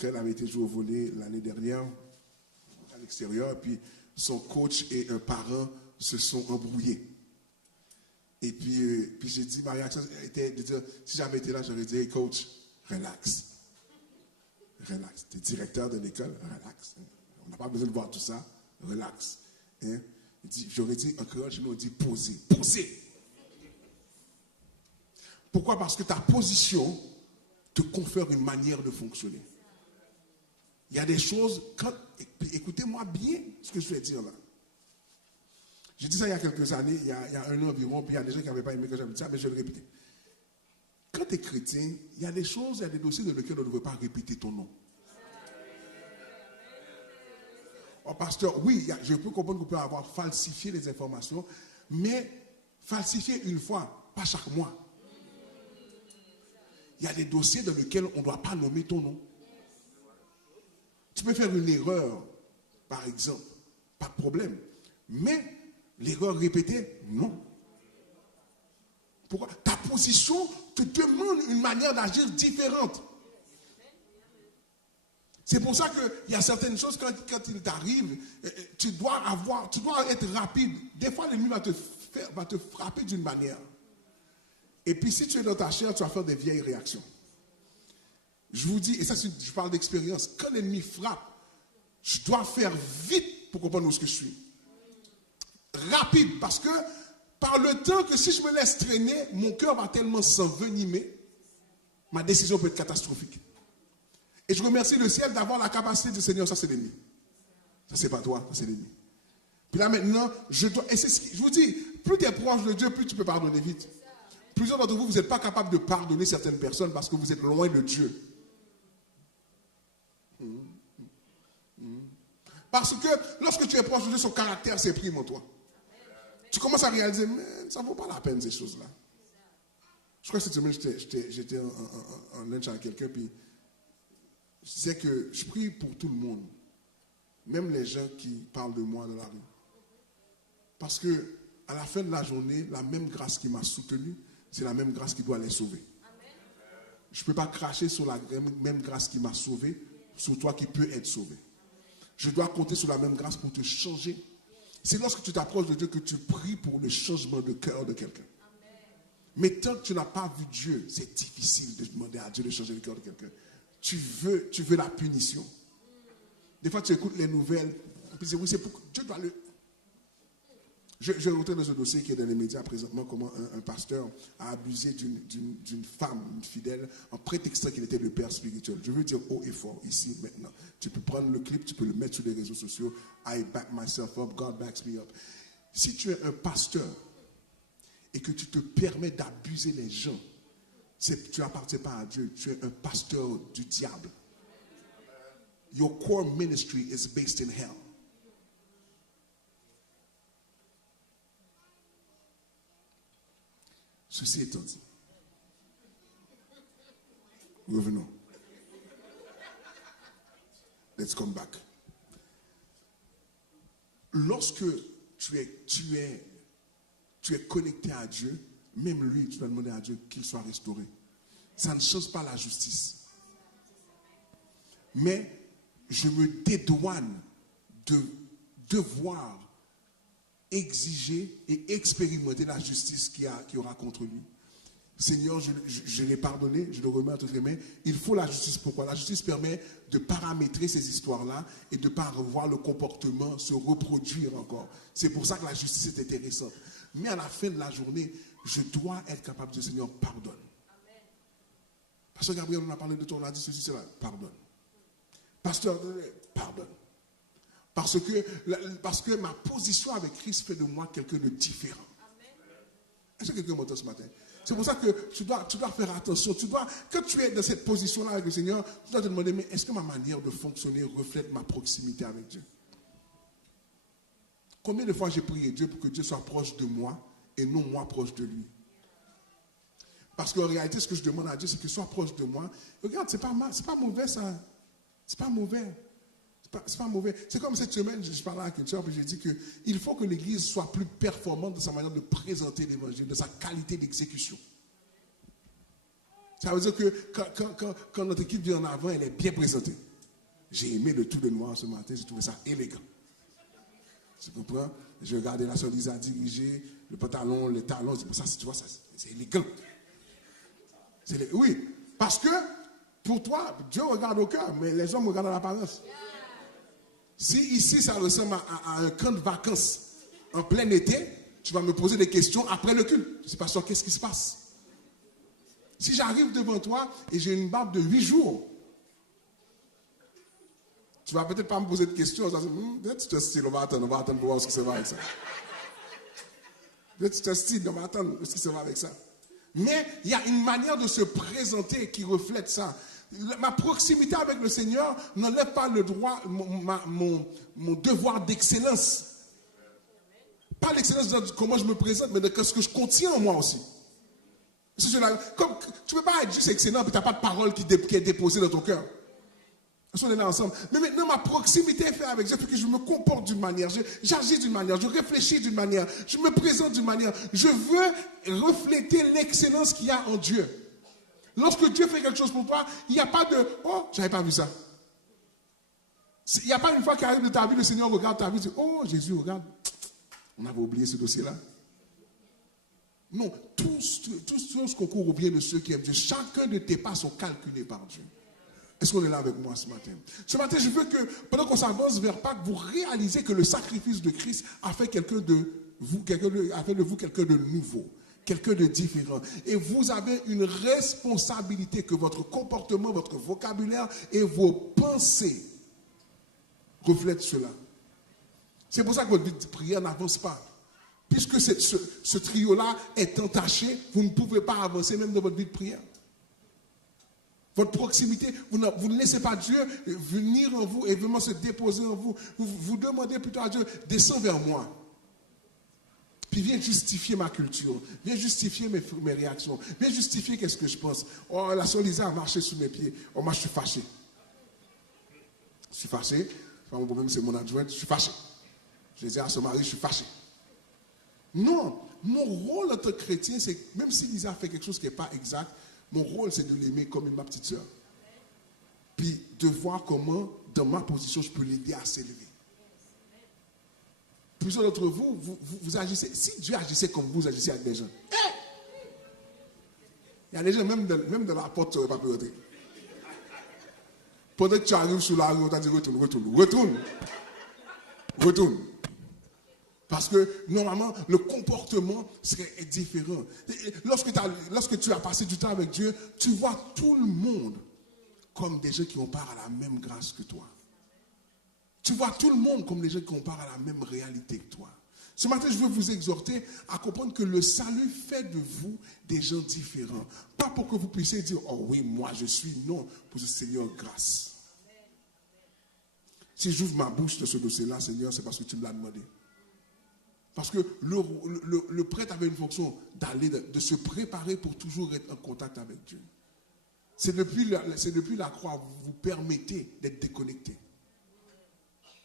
quand elle avait été jouée au volley l'année dernière à l'extérieur, puis son coach et un parent se sont embrouillés. Et puis j'ai dit, ma réaction était de dire, si j'avais été là, j'aurais dit, hey coach, relax. Relax. Tu es directeur de l'école, relax. On n'a pas besoin de voir tout ça, relax. Hein? J'aurais dit, en créole, chez nous, on dit poser. Poser. Pourquoi? Parce que ta position te confère une manière de fonctionner. Il y a des choses, écoutez-moi bien ce que je vais dire là. J'ai dit ça il y a quelques années, il y a un an environ, puis il y a des gens qui n'avaient pas aimé que j'avais dit ça, mais je vais le répéter. Quand tu es chrétien, il y a des choses, il y a des dossiers dans lesquels on ne veut pas répéter ton nom. Oh, pasteur, oui, je peux comprendre qu'on peut avoir falsifié les informations, mais falsifier une fois, pas chaque mois. Il y a des dossiers dans lesquels on ne doit pas nommer ton nom. Tu peux faire une erreur, par exemple, pas de problème. Mais l'erreur répétée, non. Pourquoi? Ta position te demande une manière d'agir différente. C'est pour ça qu'il y a certaines choses, quand il t'arrive, tu dois être rapide. Des fois, l'ennemi va te frapper d'une manière. Et puis, si tu es dans ta chair, tu vas faire des vieilles réactions. Je vous dis, et ça, je parle d'expérience, quand l'ennemi frappe, je dois faire vite pour comprendre où ce que je suis. Rapide, parce que par le temps que si je me laisse traîner, mon cœur va tellement s'envenimer, ma décision peut être catastrophique. Et je remercie le ciel d'avoir la capacité de Seigneur, ça c'est l'ennemi. Ça c'est pas toi, ça c'est l'ennemi. Puis là maintenant, je vous dis, plus tu es proche de Dieu, plus tu peux pardonner vite. Plusieurs d'entre vous, vous n'êtes pas capable de pardonner certaines personnes parce que vous êtes loin de Dieu. Parce que lorsque tu es proche de Dieu, son caractère s'exprime en toi. Tu commences à réaliser, mais ça ne vaut pas la peine ces choses-là. Je crois que cette semaine, j'étais en lunch avec quelqu'un, puis je disais que je prie pour tout le monde, même les gens qui parlent de moi dans la rue. Parce que à la fin de la journée, la même grâce qui m'a soutenu, c'est la même grâce qui doit les sauver. Je ne peux pas cracher sur la même grâce qui m'a sauvé, sur toi qui peux être sauvé. Je dois compter sur la même grâce pour te changer. C'est lorsque tu t'approches de Dieu que tu pries pour le changement de cœur de quelqu'un. Mais tant que tu n'as pas vu Dieu, c'est difficile de demander à Dieu de changer le cœur de quelqu'un. Tu veux la punition. Des fois, tu écoutes les nouvelles. Et puis, oui, c'est pour Dieu doit le... Je rentrais dans un dossier qui est dans les médias présentement, comment un pasteur a abusé d'une femme, une fidèle, en prétextant qu'il était le père spirituel. Je veux dire haut et fort, ici, maintenant. Tu peux prendre le clip, tu peux le mettre sur les réseaux sociaux. I back myself up, God backs me up. Si tu es un pasteur et que tu te permets d'abuser les gens, tu n'appartiens pas à Dieu, tu es un pasteur du diable. Your core ministry is based in hell. Ceci étant dit, revenons. Let's come back. Lorsque tu es connecté à Dieu, même lui, tu dois demander à Dieu qu'il soit restauré. Ça ne change pas la justice. Mais je me dédouane de devoir exiger et expérimenter la justice qu'il y aura contre lui. Seigneur, je l'ai pardonné, je le remets entre tes mains. Il faut la justice. Pourquoi? La justice permet de paramétrer ces histoires-là et de ne pas revoir le comportement se reproduire encore. C'est pour ça que la justice est intéressante. Mais à la fin de la journée, je dois être capable de dire, Seigneur, pardonne. Amen. Pasteur Gabriel, on a parlé de toi, on a dit ceci, cela. Pardonne. Pasteur, pardonne. Parce que ma position avec Christ fait de moi quelqu'un de différent. Est-ce que quelqu'un m'entend ce matin? C'est pour ça que tu dois faire attention. Quand tu es dans cette position-là avec le Seigneur, tu dois te demander, mais est-ce que ma manière de fonctionner reflète ma proximité avec Dieu? Combien de fois j'ai prié Dieu pour que Dieu soit proche de moi et non moi proche de lui? Parce qu'en réalité, ce que je demande à Dieu, c'est qu'il soit proche de moi. Regarde, c'est pas mauvais ça. C'est pas mauvais. C'est pas mauvais. C'est comme cette semaine, je parlais avec une soeur, puis j'ai dit qu'il faut que l'Église soit plus performante dans sa manière de présenter l'Évangile, de sa qualité d'exécution. Ça veut dire que quand notre équipe vient en avant, elle est bien présentée. J'ai aimé le tout de noir ce matin, j'ai trouvé ça élégant. Tu comprends? J'ai regardé la soeur Lisa diriger, le pantalon, les talons, c'est pour ça, tu vois, c'est élégant. Oui, parce que pour toi, Dieu regarde au cœur, mais les hommes regardent à l'apparence. Si ici, ça ressemble à un camp de vacances en plein été, tu vas me poser des questions après le culte. Je ne sais pas sûr qu'est-ce qui se passe. Si j'arrive devant toi et j'ai une barbe de 8 jours, tu ne vas peut-être pas me poser de questions. Peut-être tu te style, on va attendre pour voir ce qui se va avec ça. C'est un style, on va attendre ce qui se va avec ça. Mais il y a une manière de se présenter qui reflète ça. Ma proximité avec le Seigneur n'enlève pas le droit, mon devoir d'excellence. Pas l'excellence de comment je me présente, mais de ce que je contiens en moi aussi. Comme, tu ne peux pas être juste excellent et tu n'as pas de parole qui est déposée dans ton cœur. On est là ensemble. Mais maintenant, ma proximité est faite avec Dieu, parce que je me comporte d'une manière, j'agis d'une manière, je réfléchis d'une manière, je me présente d'une manière. Je veux refléter l'excellence qu'il y a en Dieu. Lorsque Dieu fait quelque chose pour toi, il n'y a pas de « Oh, je n'avais pas vu ça ». Il n'y a pas une fois qu'il arrive de ta vie, le Seigneur regarde ta vie et dit « Oh, Jésus, regarde, on avait oublié ce dossier-là ». Non, tout ce concours au bien de ceux qui aiment Dieu. Chacun de tes pas sont calculés par Dieu. Est-ce qu'on est là avec moi ce matin? Ce matin, je veux que, pendant qu'on s'avance vers Pâques, vous réalisez que le sacrifice de Christ a fait de vous quelqu'un de nouveau, quelqu'un de différent. Et vous avez une responsabilité que votre comportement, votre vocabulaire et vos pensées reflètent cela. C'est pour ça que votre vie de prière n'avance pas. Puisque ce trio-là est entaché, vous ne pouvez pas avancer même dans votre vie de prière. Votre proximité, vous ne laissez pas Dieu venir en vous et vraiment se déposer en vous. Vous demandez plutôt à Dieu, descends vers moi. Puis viens justifier ma culture, viens justifier mes réactions, viens justifier qu'est-ce que je pense. Oh, la sœur Lisa a marché sous mes pieds. Oh, moi je suis fâché. Je suis fâché. C'est pas mon problème, c'est mon adjointe. Je suis fâché. Je dis à son mari, je suis fâché. Non, mon rôle en tant que chrétien, c'est que même si Lisa fait quelque chose qui n'est pas exact, mon rôle, c'est de l'aimer comme ma petite sœur. Puis de voir comment, dans ma position, je peux l'aider à s'élever. Plusieurs d'entre vous, vous agissez. Si Dieu agissait comme vous agissez avec des gens, il y a des gens, même dans la porte, tu n'aurais pas pu rentrer. Pendant que tu arrives sur la rue, on t'a dit retourne. Parce que normalement, le comportement serait différent. Lorsque tu as passé du temps avec Dieu, tu vois tout le monde comme des gens qui ont part à la même grâce que toi. Tu vois tout le monde comme des gens qui ont part à la même réalité que toi. Ce matin, je veux vous exhorter à comprendre que le salut fait de vous des gens différents. Pas pour que vous puissiez dire, oh oui, moi je suis. Non, pour ce Seigneur, grâce. Si j'ouvre ma bouche de ce dossier-là, Seigneur, c'est parce que tu me l'as demandé. Parce que le prêtre avait une fonction de se préparer pour toujours être en contact avec Dieu. C'est depuis la croix que vous vous permettez d'être déconnecté.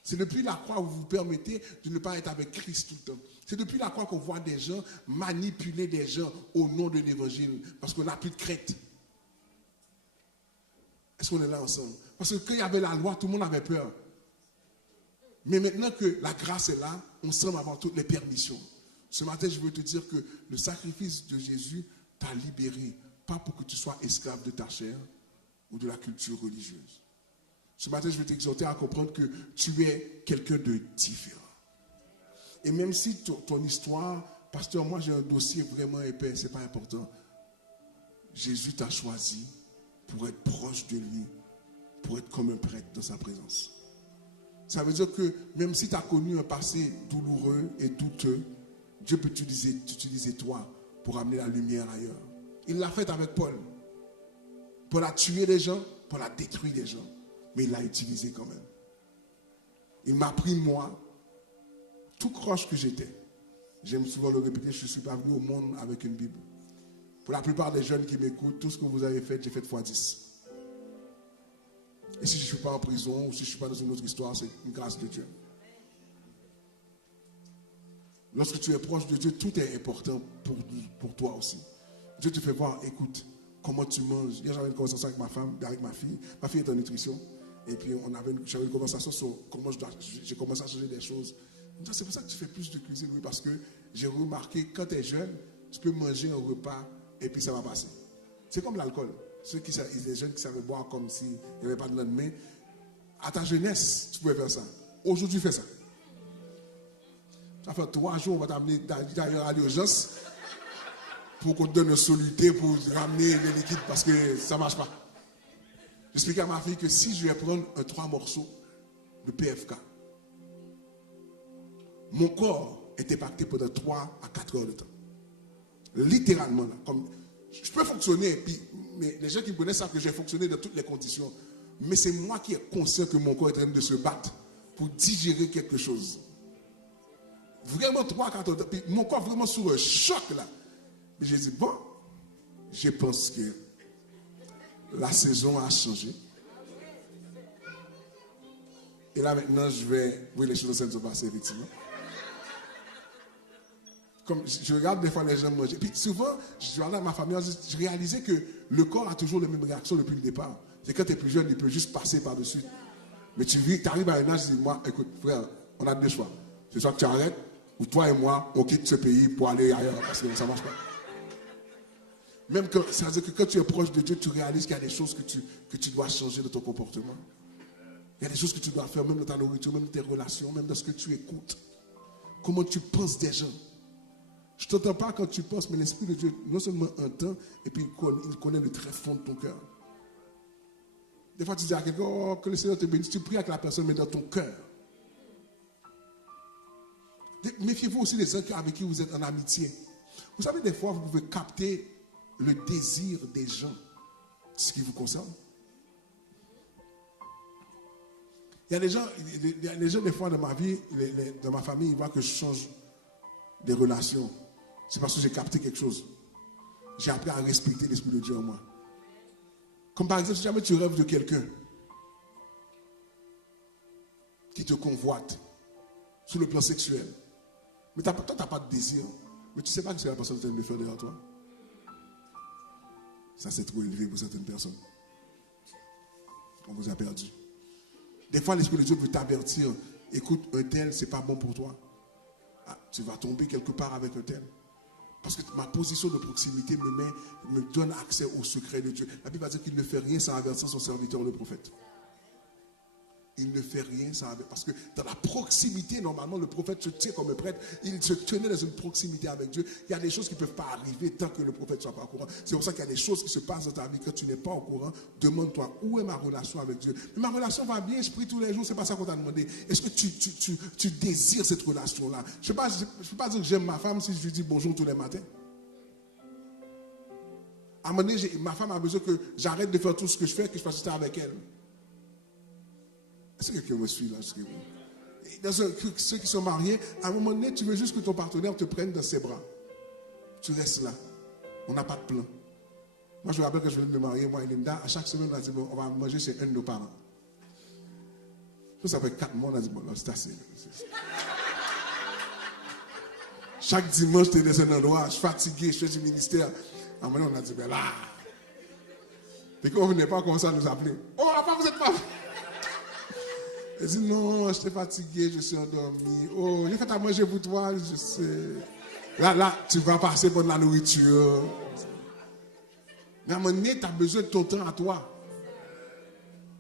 C'est depuis la croix que vous vous permettez de ne pas être avec Christ tout le temps. C'est depuis la croix qu'on voit des gens manipuler des gens au nom de l'évangile parce qu'on n'a plus de crête. Est-ce qu'on est là ensemble? Parce que quand il y avait la loi, tout le monde avait peur. Mais maintenant que la grâce est là, on semble avoir toutes les permissions. Ce matin, je veux te dire que le sacrifice de Jésus t'a libéré, pas pour que tu sois esclave de ta chair ou de la culture religieuse. Ce matin, je veux t'exhorter à comprendre que tu es quelqu'un de différent. Et même si ton histoire, pasteur, moi j'ai un dossier vraiment épais, ce n'est pas important. Jésus t'a choisi pour être proche de lui, pour être comme un prêtre dans sa présence. Ça veut dire que même si tu as connu un passé douloureux et douteux, Dieu peut t'utiliser toi pour amener la lumière ailleurs. Il l'a fait avec Paul. Paul a tué des gens, Paul a détruit des gens. Mais il l'a utilisé quand même. Il m'a pris moi, tout croche que j'étais. J'aime souvent le répéter, je ne suis pas venu au monde avec une Bible. Pour la plupart des jeunes qui m'écoutent, tout ce que vous avez fait, j'ai fait x10. Et si je ne suis pas en prison ou si je ne suis pas dans une autre histoire, c'est une grâce de Dieu. Lorsque tu es proche de Dieu, tout est important pour toi aussi. Dieu te fait voir, écoute, comment tu manges. Hier, j'avais une conversation avec ma femme, avec ma fille. Ma fille est en nutrition. Et puis, j'avais une conversation sur comment j'ai commencé à changer des choses. C'est pour ça que tu fais plus de cuisine, oui, parce que j'ai remarqué, quand tu es jeune, tu peux manger un repas et puis ça va passer. C'est comme l'alcool. Les jeunes qui savaient boire comme s'il n'y avait pas de lendemain. À ta jeunesse, tu pouvais faire ça. Aujourd'hui, fais ça. Ça fait 3 jours, on va t'amener d'ailleurs à l'urgence pour qu'on te donne un soluté pour ramener les liquides parce que ça ne marche pas. J'expliquais à ma fille que si je vais prendre 3 morceaux de PFK, mon corps est impacté pendant 3 à 4 heures de temps. Littéralement, là. Comme, je peux fonctionner, mais les gens qui me connaissent savent que j'ai fonctionné dans toutes les conditions. Mais c'est moi qui est conscient que mon corps est en train de se battre pour digérer quelque chose. Vraiment 3 à 4 heures. Puis mon corps vraiment sous un choc là. Puis j'ai dit, bon, je pense que la saison a changé. Et là maintenant, je vais... Oui, les choses sont en train de se passer, effectivement. Comme je regarde des fois les gens manger. Puis souvent, je regardais à ma famille, je réalisais que le corps a toujours les mêmes réactions depuis le départ. C'est quand tu es plus jeune, il peut juste passer par-dessus. Mais tu arrives à un âge, tu dis, moi, écoute, frère, on a deux choix. C'est soit que tu arrêtes, ou toi et moi, on quitte ce pays pour aller ailleurs, parce que ça ne marche pas. Même quand, ça veut dire que quand tu es proche de Dieu, tu réalises qu'il y a des choses que tu dois changer de ton comportement. Il y a des choses que tu dois faire, même dans ta nourriture, même dans tes relations, même dans ce que tu écoutes. Comment tu penses des gens. Je ne t'entends pas quand tu penses, mais l'Esprit de Dieu non seulement entend, et puis il connaît le très fond de ton cœur. Des fois, tu dis à quelqu'un, oh, que le Seigneur te bénisse. Tu pries avec la personne, mais dans ton cœur. Méfiez-vous aussi des gens avec qui vous êtes en amitié. Vous savez, des fois, vous pouvez capter le désir des gens, ce qui vous concerne. Il y a des gens, des fois, dans ma vie, dans ma famille, ils voient que je change des relations. C'est parce que j'ai capté quelque chose. J'ai appris à respecter l'Esprit de Dieu en moi. Comme par exemple, si jamais tu rêves de quelqu'un qui te convoite sur le plan sexuel, mais toi, tu n'as pas de désir, mais tu ne sais pas que c'est la personne qui est en train de le faire derrière toi. Ça, c'est trop élevé pour certaines personnes. On vous a perdu. Des fois, l'Esprit de Dieu veut t'avertir. Écoute, un tel, ce n'est pas bon pour toi. Ah, tu vas tomber quelque part avec un tel. Parce que ma position de proximité me donne accès au secret de Dieu. La Bible va dire qu'il ne fait rien sans avertir son serviteur, le prophète. Il ne fait rien sans avertir. Parce que dans la proximité, normalement, le prophète se tient comme un prêtre. Il se tenait dans une proximité avec Dieu. Il y a des choses qui ne peuvent pas arriver tant que le prophète ne soit pas au courant. C'est pour ça qu'il y a des choses qui se passent dans ta vie quand tu n'es pas au courant. Demande-toi, où est ma relation avec Dieu? Mais ma relation va bien, je prie tous les jours, c'est pas ça qu'on t'a demandé. Est-ce que tu désires cette relation-là? Je ne peux pas dire que j'aime ma femme si je lui dis bonjour tous les matins. À un moment donné, ma femme a besoin que j'arrête de faire tout ce que je fais, que je fasse ça avec elle. Est-ce que quelqu'un me suit là? Dans ceux qui sont mariés, à un moment donné, tu veux juste que ton partenaire te prenne dans ses bras. Tu restes là. On n'a pas de plan. Moi, je me rappelle que je venais de me marier, moi et Linda. À chaque semaine, on a dit, bon, on va manger chez un de nos parents. Ça fait 4 mois, on a dit, bon, là, c'est assez. Chaque dimanche, tu es dans un endroit, je suis fatigué, je fais du ministère. À un moment donné, on a dit, ben là. Et quand on ne venait pas, on commençait à nous appeler. Oh, papa, vous êtes pas. Elle dit non, j'étais fatigué, je suis endormi. Oh, j'ai fait à manger pour toi, je sais. Là, tu vas passer pour de la nourriture. Mais à un moment donné, tu as besoin de ton temps à toi.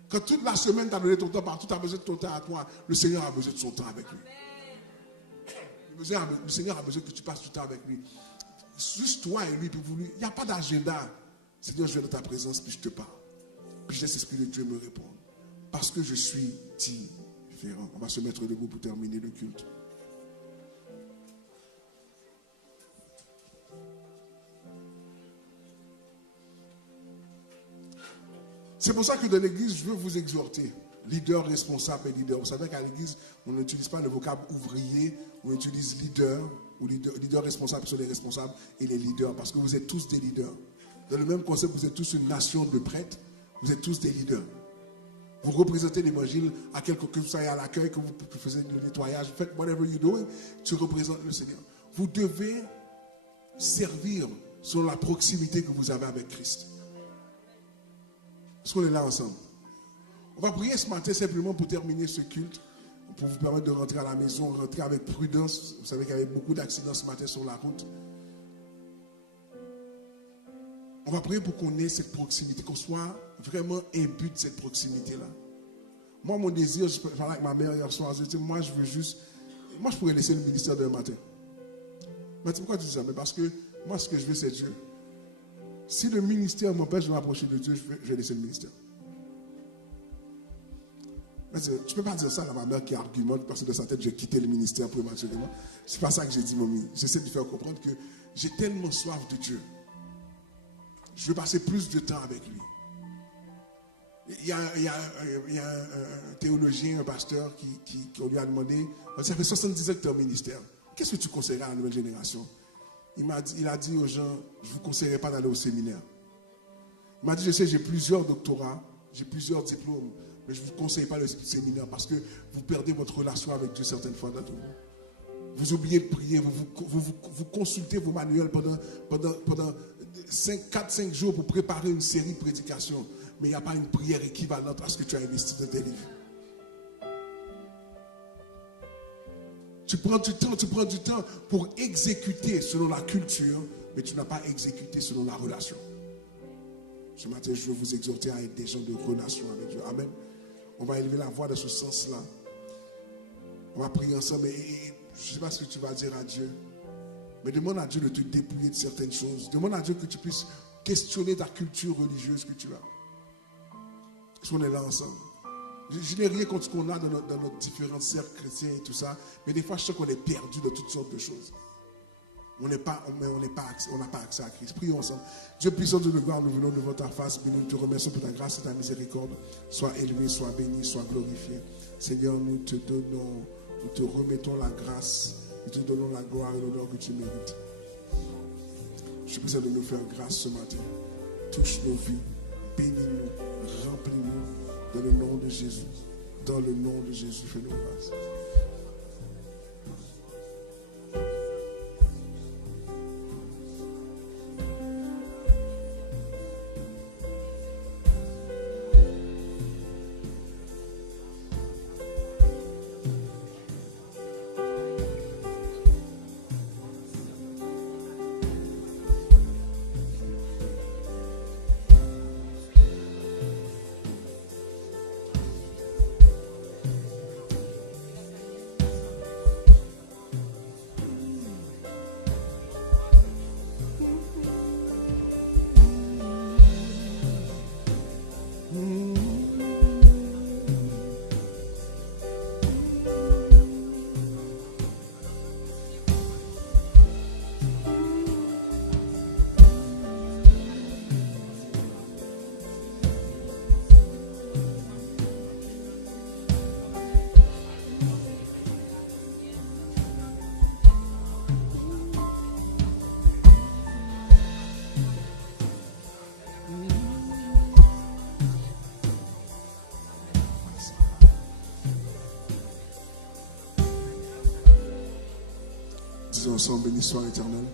Quand toute la semaine, tu as donné ton temps partout, tu as besoin de ton temps à toi. Le Seigneur a besoin de son temps avec lui. Le Seigneur a besoin que tu passes du temps avec lui. Juste toi et lui, puis vous lui. Il n'y a pas d'agenda. Seigneur, je viens dans ta présence, puis je te parle. Puis je laisse l'Esprit de Dieu me répondre. Parce que je suis différent. On va se mettre debout pour terminer le culte. C'est pour ça que dans l'église, je veux vous exhorter. Leader, responsable et leader. Vous savez qu'à l'église, on n'utilise pas le vocable ouvrier, on utilise leader, ou leader responsable sur les responsables et les leaders. Parce que vous êtes tous des leaders. Dans le même concept, vous êtes tous une nation de prêtres, vous êtes tous des leaders. Vous représentez l'évangile à quelque que vous soyez à l'accueil, que vous faisiez le nettoyage, faites whatever you're doing, tu représentes le Seigneur. Vous devez servir sur la proximité que vous avez avec Christ. Est-ce qu'on est là ensemble? On va prier ce matin simplement pour terminer ce culte, pour vous permettre de rentrer à la maison, rentrer avec prudence. Vous savez qu'il y avait beaucoup d'accidents ce matin sur la route. On va prier pour qu'on ait cette proximité, qu'on soit vraiment imbu de cette proximité-là. Moi, mon désir, je parlais avec ma mère hier soir, je dis, moi, je veux juste... Moi, je pourrais laisser le ministère demain matin. Mais pourquoi tu dis ça? Mais parce que moi, ce que je veux, c'est Dieu. Si le ministère m'empêche de m'approcher de Dieu, je vais laisser le ministère. Tu ne peux pas dire ça à ma mère qui argumente parce que dans sa tête, j'ai quitté le ministère prématurément. C'est pas ça que j'ai dit, mamie. J'essaie de lui faire comprendre que j'ai tellement soif de Dieu. Je veux passer plus de temps avec lui. Il y a un théologien, un pasteur qui lui a demandé, ça fait 70 ans que tu es au ministère. Qu'est-ce que tu conseillerais à la nouvelle génération? Il a dit aux gens, je ne vous conseillerais pas d'aller au séminaire. Il m'a dit, je sais, j'ai plusieurs doctorats, j'ai plusieurs diplômes, mais je ne vous conseille pas le séminaire parce que vous perdez votre relation avec Dieu certaines fois d'entre vous. Vous oubliez de prier, vous consultez vos manuels pendant 4-5 jours pour préparer une série de prédications, mais il n'y a pas une prière équivalente à ce que tu as investi dans tes livres. Tu prends du temps pour exécuter selon la culture, mais tu n'as pas exécuté selon la relation. Ce matin, je veux vous exhorter à être des gens de relation avec Dieu. Amen. On va élever la voix dans ce sens-là. On va prier ensemble. Et je ne sais pas ce que tu vas dire à Dieu, mais demande à Dieu de te dépouiller de certaines choses. Demande à Dieu que tu puisses questionner ta culture religieuse que tu as. Est-ce qu'on est là ensemble? Je n'ai rien contre ce qu'on a dans notre différents cercles chrétiens et tout ça, mais des fois, je sais qu'on est perdu dans toutes sortes de choses. On n'a pas accès à Christ. Prions ensemble. Dieu puissant de gloire, nous venons devant ta face, mais nous te remercions pour ta grâce et ta miséricorde. Sois élevé, sois béni, sois glorifié. Seigneur, nous te remettons la grâce, nous te donnons la gloire et l'honneur que tu mérites. Je suis besoin de nous faire grâce ce matin. Touche nos vies, bénis-nous, remplis-nous dans le nom de Jésus. Dans le nom de Jésus, fais-nous grâce. Disons ensemble, béni soit l'Éternel.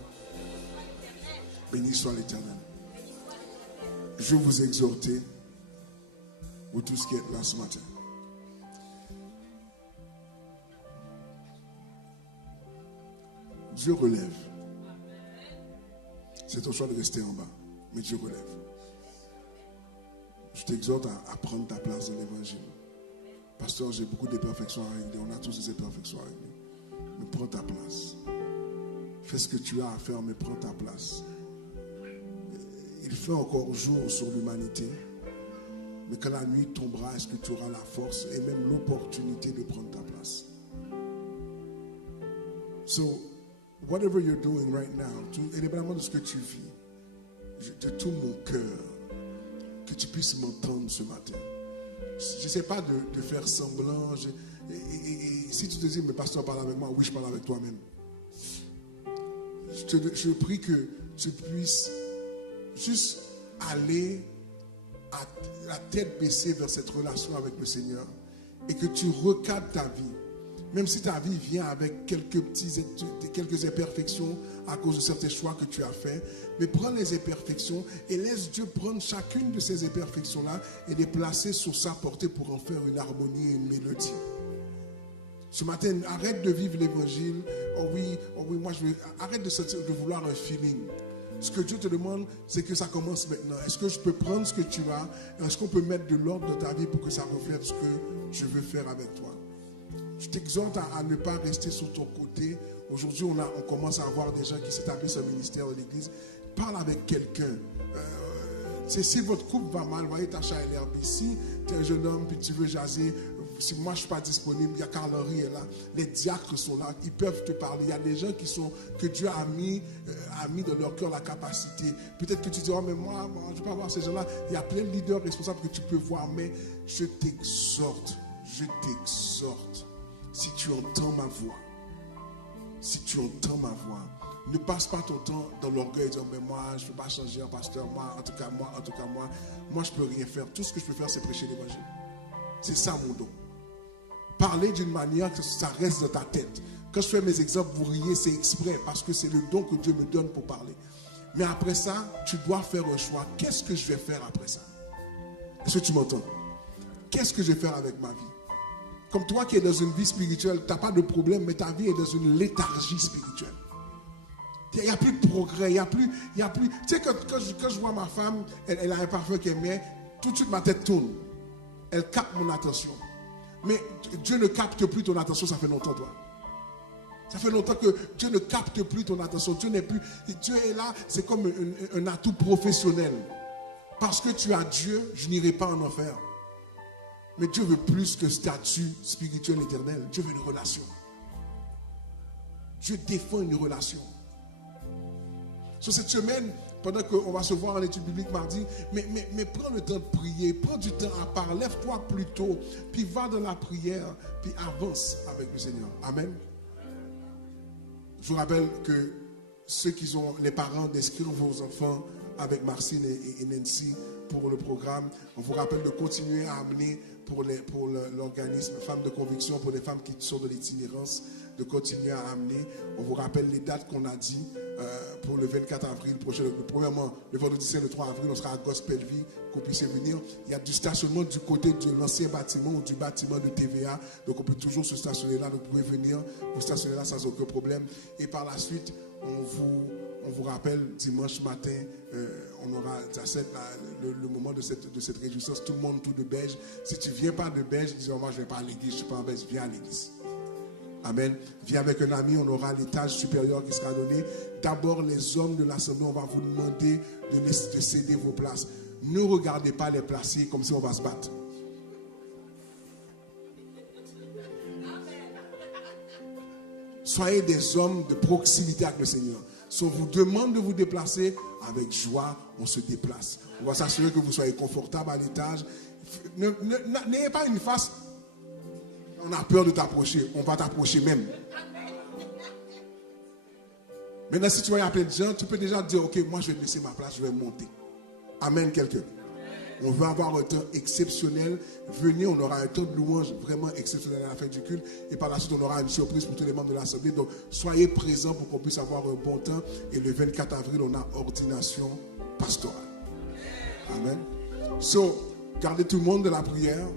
Béni soit l'Éternel. Je veux vous exhorter, vous tous qui êtes là ce matin. Dieu relève. C'est ton choix de rester en bas, mais Dieu relève. Je t'exhorte à prendre ta place dans l'évangile. Pasteur, j'ai beaucoup d'imperfections à régler. On a tous des imperfections à régler. Mais prends ta place. Fais ce que tu as à faire, mais prends ta place. Il fait encore jour sur l'humanité. Mais quand la nuit tombera, est-ce que tu auras la force et même l'opportunité de prendre ta place? So, whatever you're doing right now, indépendamment de ce que tu vis, de tout mon cœur, que tu puisses m'entendre ce matin. Je ne sais pas de faire semblant. Et si tu te dis, mais pasteur, parle avec moi, oui, je parle avec toi-même. Je prie que tu puisses juste aller à la tête baissée vers cette relation avec le Seigneur et que tu recadres ta vie. Même si ta vie vient avec quelques imperfections à cause de certains choix que tu as faits, mais prends les imperfections et laisse Dieu prendre chacune de ces imperfections-là et les placer sur sa portée pour en faire une harmonie et une mélodie. Ce matin, arrête de vivre l'évangile. Oh oui, moi je veux. Arrête de vouloir un feeling. Ce que Dieu te demande, c'est que ça commence maintenant. Est-ce que je peux prendre ce que tu as? Est-ce qu'on peut mettre de l'ordre dans ta vie pour que ça reflète ce que je veux faire avec toi? Je t'exhorte à ne pas rester sur ton côté. Aujourd'hui, on commence à avoir des gens qui s'établissent au ministère de l'Église. Parle avec quelqu'un. Si votre couple va mal, voyez Tacha et l'herbe ici, tu es un jeune homme, puis tu veux jaser, si moi je ne suis pas disponible, il y a Carl-Henri est là, les diacres sont là, ils peuvent te parler. Il y a des gens que Dieu a mis dans leur cœur la capacité. Peut-être que tu dis, oh mais moi je ne peux pas voir ces gens-là. Il y a plein de leaders responsables que tu peux voir, mais je t'exhorte, si tu entends ma voix, ne passe pas ton temps dans l'orgueil et dire, mais moi, je ne peux pas changer un pasteur, moi, en tout cas, moi, je ne peux rien faire. Tout ce que je peux faire, c'est prêcher l'évangile. C'est ça mon don. Parler d'une manière que ça reste dans ta tête. Quand je fais mes exemples, vous riez, c'est exprès, parce que c'est le don que Dieu me donne pour parler. Mais après ça, tu dois faire un choix. Qu'est-ce que je vais faire après ça? Est-ce que tu m'entends? Qu'est-ce que je vais faire avec ma vie? Comme toi qui es dans une vie spirituelle, tu n'as pas de problème, mais ta vie est dans une léthargie spirituelle. Il n'y a plus de progrès, il n'y a plus. Tu sais, quand je vois ma femme, elle a un parfum qu'elle met, tout de suite ma tête tourne. Elle capte mon attention. Mais Dieu ne capte plus ton attention, ça fait longtemps, toi. Ça fait longtemps que Dieu ne capte plus ton attention. Dieu est là, c'est comme un atout professionnel. Parce que tu as Dieu, je n'irai pas en enfer. Mais Dieu veut plus que statut spirituel éternel. Dieu veut une relation. Dieu défend une relation. Sur cette semaine, pendant qu'on va se voir en étude biblique mardi, mais prends le temps de prier, prends du temps à part, lève-toi plus tôt, puis va dans la prière, puis avance avec le Seigneur. Amen. Je vous rappelle que ceux qui ont les parents d'inscrire vos enfants avec Marcine et Nancy pour le programme, on vous rappelle de continuer à amener pour l'organisme Femmes de Conviction, pour les femmes qui sont de l'itinérance, de continuer à amener. On vous rappelle les dates qu'on a dit pour le 24 avril prochain. Premièrement, le vendredi saint, le 3 avril, on sera à Gospelville, qu'on puisse venir. Il y a du stationnement du côté de l'ancien bâtiment ou du bâtiment de TVA. Donc on peut toujours se stationner là. Donc vous pouvez venir vous stationner là sans aucun problème. Et par la suite, on vous rappelle, dimanche matin, on aura le moment de cette réjouissance. Tout le monde, tout de Belge. Si tu ne viens pas de Belge, dis moi je ne vais pas à l'église, je ne suis pas en Belge, viens à l'église. Amen. Viens avec un ami, on aura l'étage supérieur qui sera donné. D'abord, les hommes de l'assemblée, on va vous demander de céder vos places. Ne regardez pas les placer comme si on va se battre. Soyez des hommes de proximité avec le Seigneur. Si on vous demande de vous déplacer, avec joie, on se déplace. On va s'assurer que vous soyez confortable à l'étage. N'ayez pas une face. On a peur de t'approcher. On va t'approcher même. Maintenant, si tu vois, il y a plein de gens, tu peux déjà dire, ok, moi je vais laisser ma place, je vais monter. Amen quelqu'un. On va avoir un temps exceptionnel. Venez, on aura un temps de louange vraiment exceptionnel à la fin du culte. Et par la suite, on aura une surprise pour tous les membres de l'Assemblée. Donc, soyez présents pour qu'on puisse avoir un bon temps. Et le 24 avril, on a ordination pastorale. Amen. So, gardez tout le monde de la prière.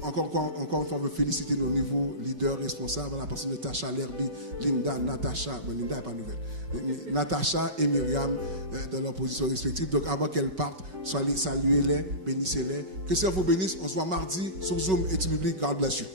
Encore une fois, on veut féliciter nos nouveaux leaders responsables, la personne de Tacha, Lerbi, Linda, Natacha, Linda n'est pas nouvelle, Natacha et Myriam dans leurs positions respectives. Donc avant qu'elles partent, saluez-les, bénissez-les. Que ça vous bénisse. On se voit mardi sur Zoom et Biblique. God bless you.